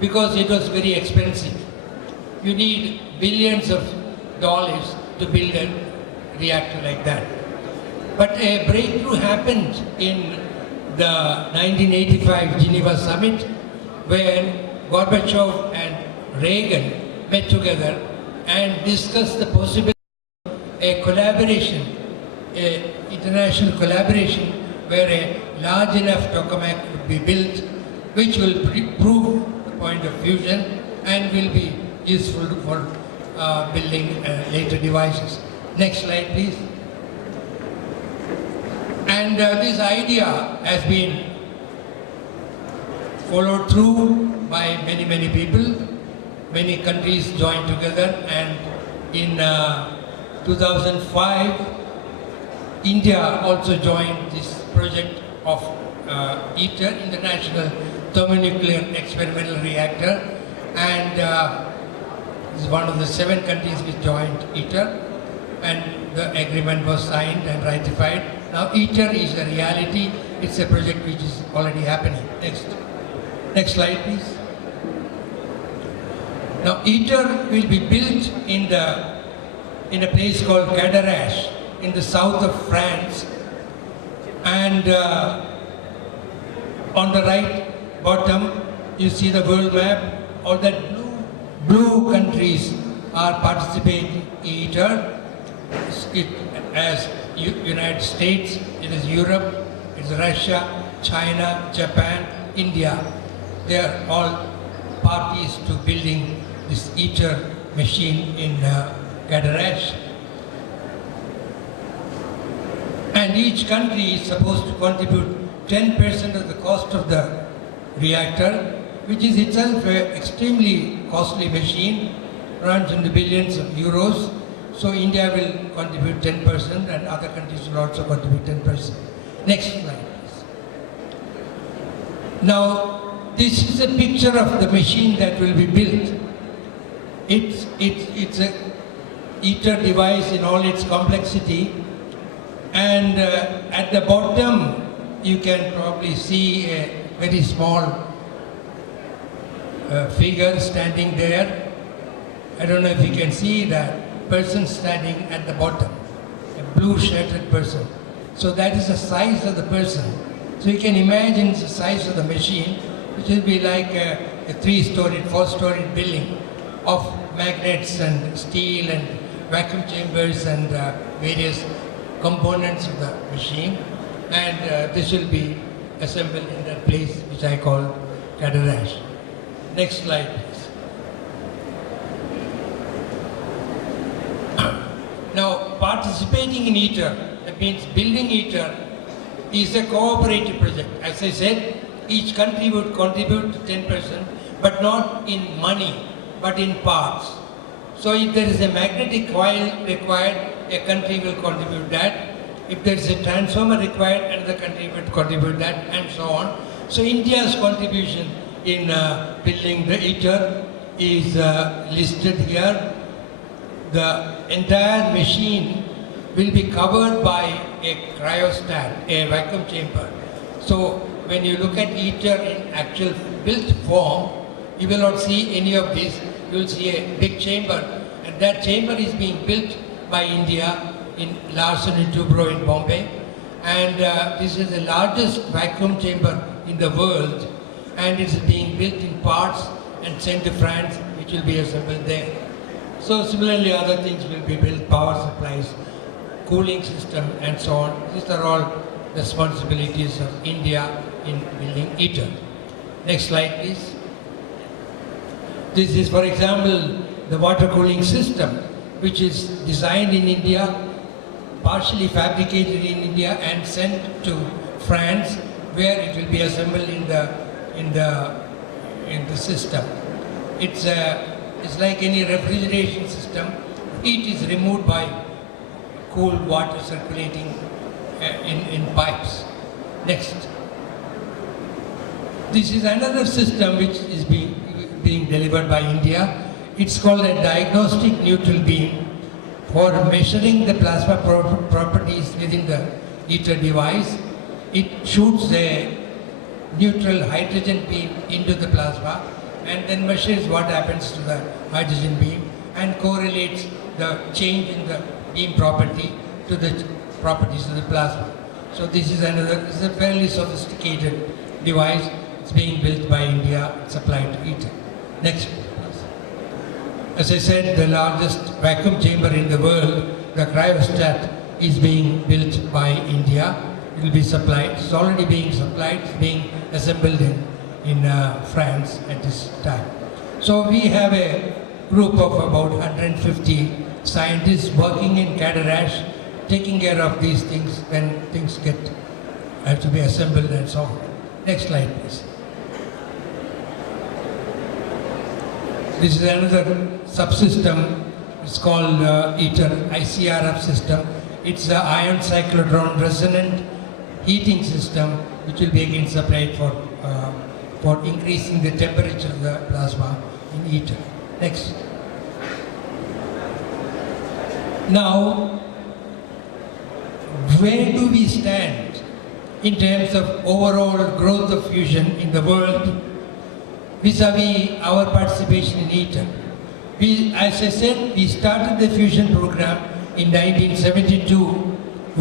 because it was very expensive. You need billions of dollars to build reactor like that. But a breakthrough happened in the 1985 Geneva summit, where Gorbachev and Reagan met together and discussed the possibility of a collaboration, an international collaboration, where a large enough tokamak would be built, which will prove the point of fusion and will be useful for building later devices. Next slide, please. And this idea has been followed through by many people. Many countries joined together, and in 2005, India also joined this project of ITER, International Thermonuclear Experimental Reactor, and this is one of the 7 countries which joined ITER, and the agreement was signed and ratified. Now ITER is a reality. It's a project which is already happening. Next slide, please. Now ITER will be built in a place called Cadarache in the south of France, and on the right bottom you see the world map. All that blue countries are participating in ITER. It as United States, it is Europe, it is Russia, China, Japan, India. They are all parties to building this ITER machine in Cadarache. And each country is supposed to contribute 10% of the cost of the reactor, which is itself an extremely costly machine, runs into billions of euros. So India will contribute 10% and other countries will also contribute 10%. Next slide, please. Now, this is a picture of the machine that will be built. It's a ITER device in all its complexity, and at the bottom you can probably see a very small figure standing there. I don't know if you can see that person standing at the bottom, a blue shirted person. So that is the size of the person. So you can imagine the size of the machine, which will be like a 3-storied, 4-storied building of magnets and steel and vacuum chambers and various components of the machine. And this will be assembled in that place which I call Cadarache. Next slide, please. Now, participating in ITER, that means building ITER, is a cooperative project. As I said, each country would contribute 10%, but not in money, but in parts. So if there is a magnetic coil required, a country will contribute that. If there is a transformer required, another country will contribute that, and so on. So India's contribution in building the ITER is listed here. The entire machine will be covered by a cryostat, a vacuum chamber. So when you look at ITER in actual built form, you will not see any of this. You will see a big chamber, and that chamber is being built by India in Larsen & Toubro in Bombay. And this is the largest vacuum chamber in the world, and it's being built in parts and sent to France, which will be assembled there. So similarly, other things will be built, power supplies, cooling system, and so on. These are all responsibilities of India in building ITER. Next slide, please. This is, for example, the water cooling system, which is designed in India, partially fabricated in India, and sent to France, where it will be assembled in the system. It's like any refrigeration system. Heat is removed by cool water circulating in pipes. Next. This is another system which is being delivered by India. It's called a diagnostic neutral beam for measuring the plasma properties within the ITER device. It shoots a neutral hydrogen beam into the plasma and then measures what happens to the hydrogen beam and correlates the change in the beam property to the properties of the plasma. So this is this is a fairly sophisticated device. It's being built by India, supplied to ITER. Next, please. As I said, the largest vacuum chamber in the world, the cryostat, is being built by India. It will be supplied. It's already being supplied. It's being assembled in France at this time. So we have a group of about 150 scientists working in Cadarache, taking care of these things when things have to be assembled and so on. Next slide, please. This is another subsystem. It's called ITER, ICRF system. It's the ion cyclotron resonant heating system, which will be again supplied for increasing the temperature of the plasma in ITER. Next. Now, where do we stand in terms of overall growth of fusion in the world vis-a-vis our participation in ITER? As I said, we started the fusion program in 1972,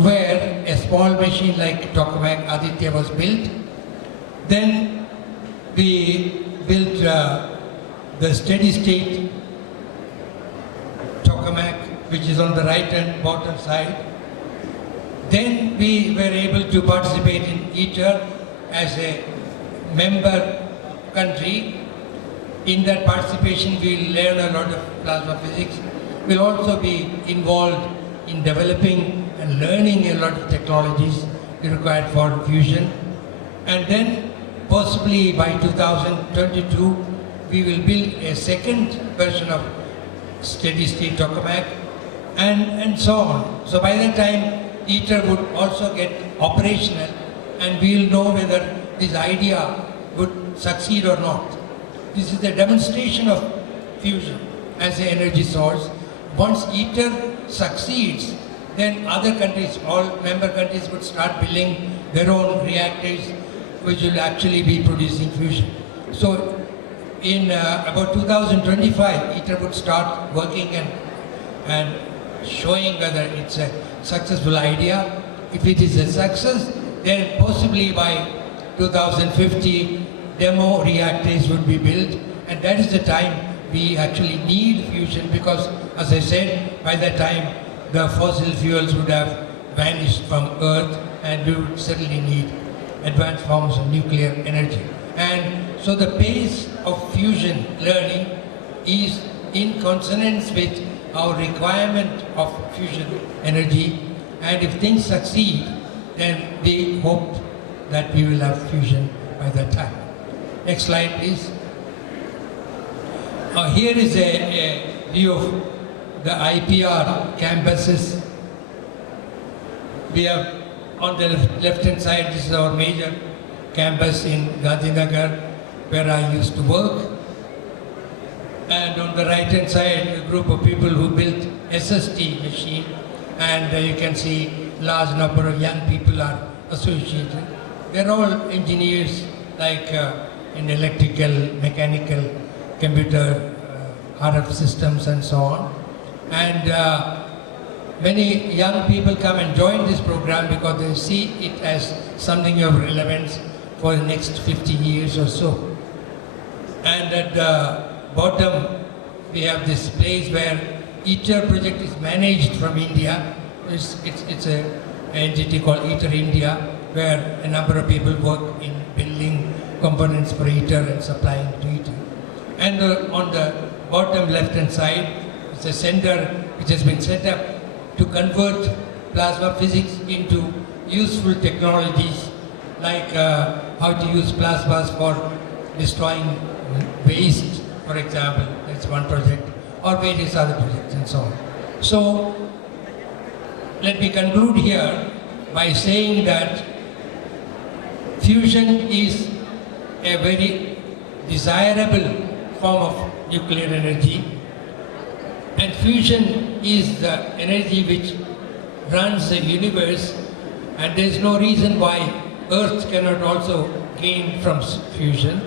where a small machine like tokamak Aditya was built. Then we built the steady state tokamak, which is on the right and bottom side. Then we were able to participate in ITER as a member country. In that participation, we learn a lot of plasma physics. We'll also be involved in developing and learning a lot of technologies required for fusion. And then possibly by 2022, we will build a second version of steady state tokamak and so on. So by that time, ITER would also get operational and we'll know whether this idea would succeed or not. This is a demonstration of fusion as an energy source. Once ITER succeeds, then other countries, all member countries, would start building their own reactors which will actually be producing fusion. So in about 2025, ITER would start working and showing whether it's a successful idea. If it is a success, then possibly by 2050, demo reactors would be built, and that is the time we actually need fusion, because as I said, by that time the fossil fuels would have vanished from Earth and we would certainly need advanced forms of nuclear energy. And so the pace of fusion learning is in consonance with our requirement of fusion energy, and if things succeed, then we hope that we will have fusion by that time. Next slide, please. Here is a view of the IPR campuses. We have on the left-hand side, this is our major campus in Gandhinagar, where I used to work. And on the right-hand side, a group of people who built SST machine, and you can see large number of young people are associated. They're all engineers, like in electrical, mechanical, computer, RF systems and so on. And many young people come and join this program because they see it as something of relevance for the next 50 years or so. And at the bottom, we have this place where ITER project is managed from India. It's an entity called ITER India, where a number of people work in building components for ITER and supplying to ITER. And on the bottom left-hand side, it's a center which has been set up to convert plasma physics into useful technologies, like how to use plasmas for destroying waste, for example. That's one project, or various other projects and so on. So let me conclude here by saying that fusion is a very desirable form of nuclear energy, and fusion is the energy which runs the universe, and there is no reason why Earth cannot also gain from fusion.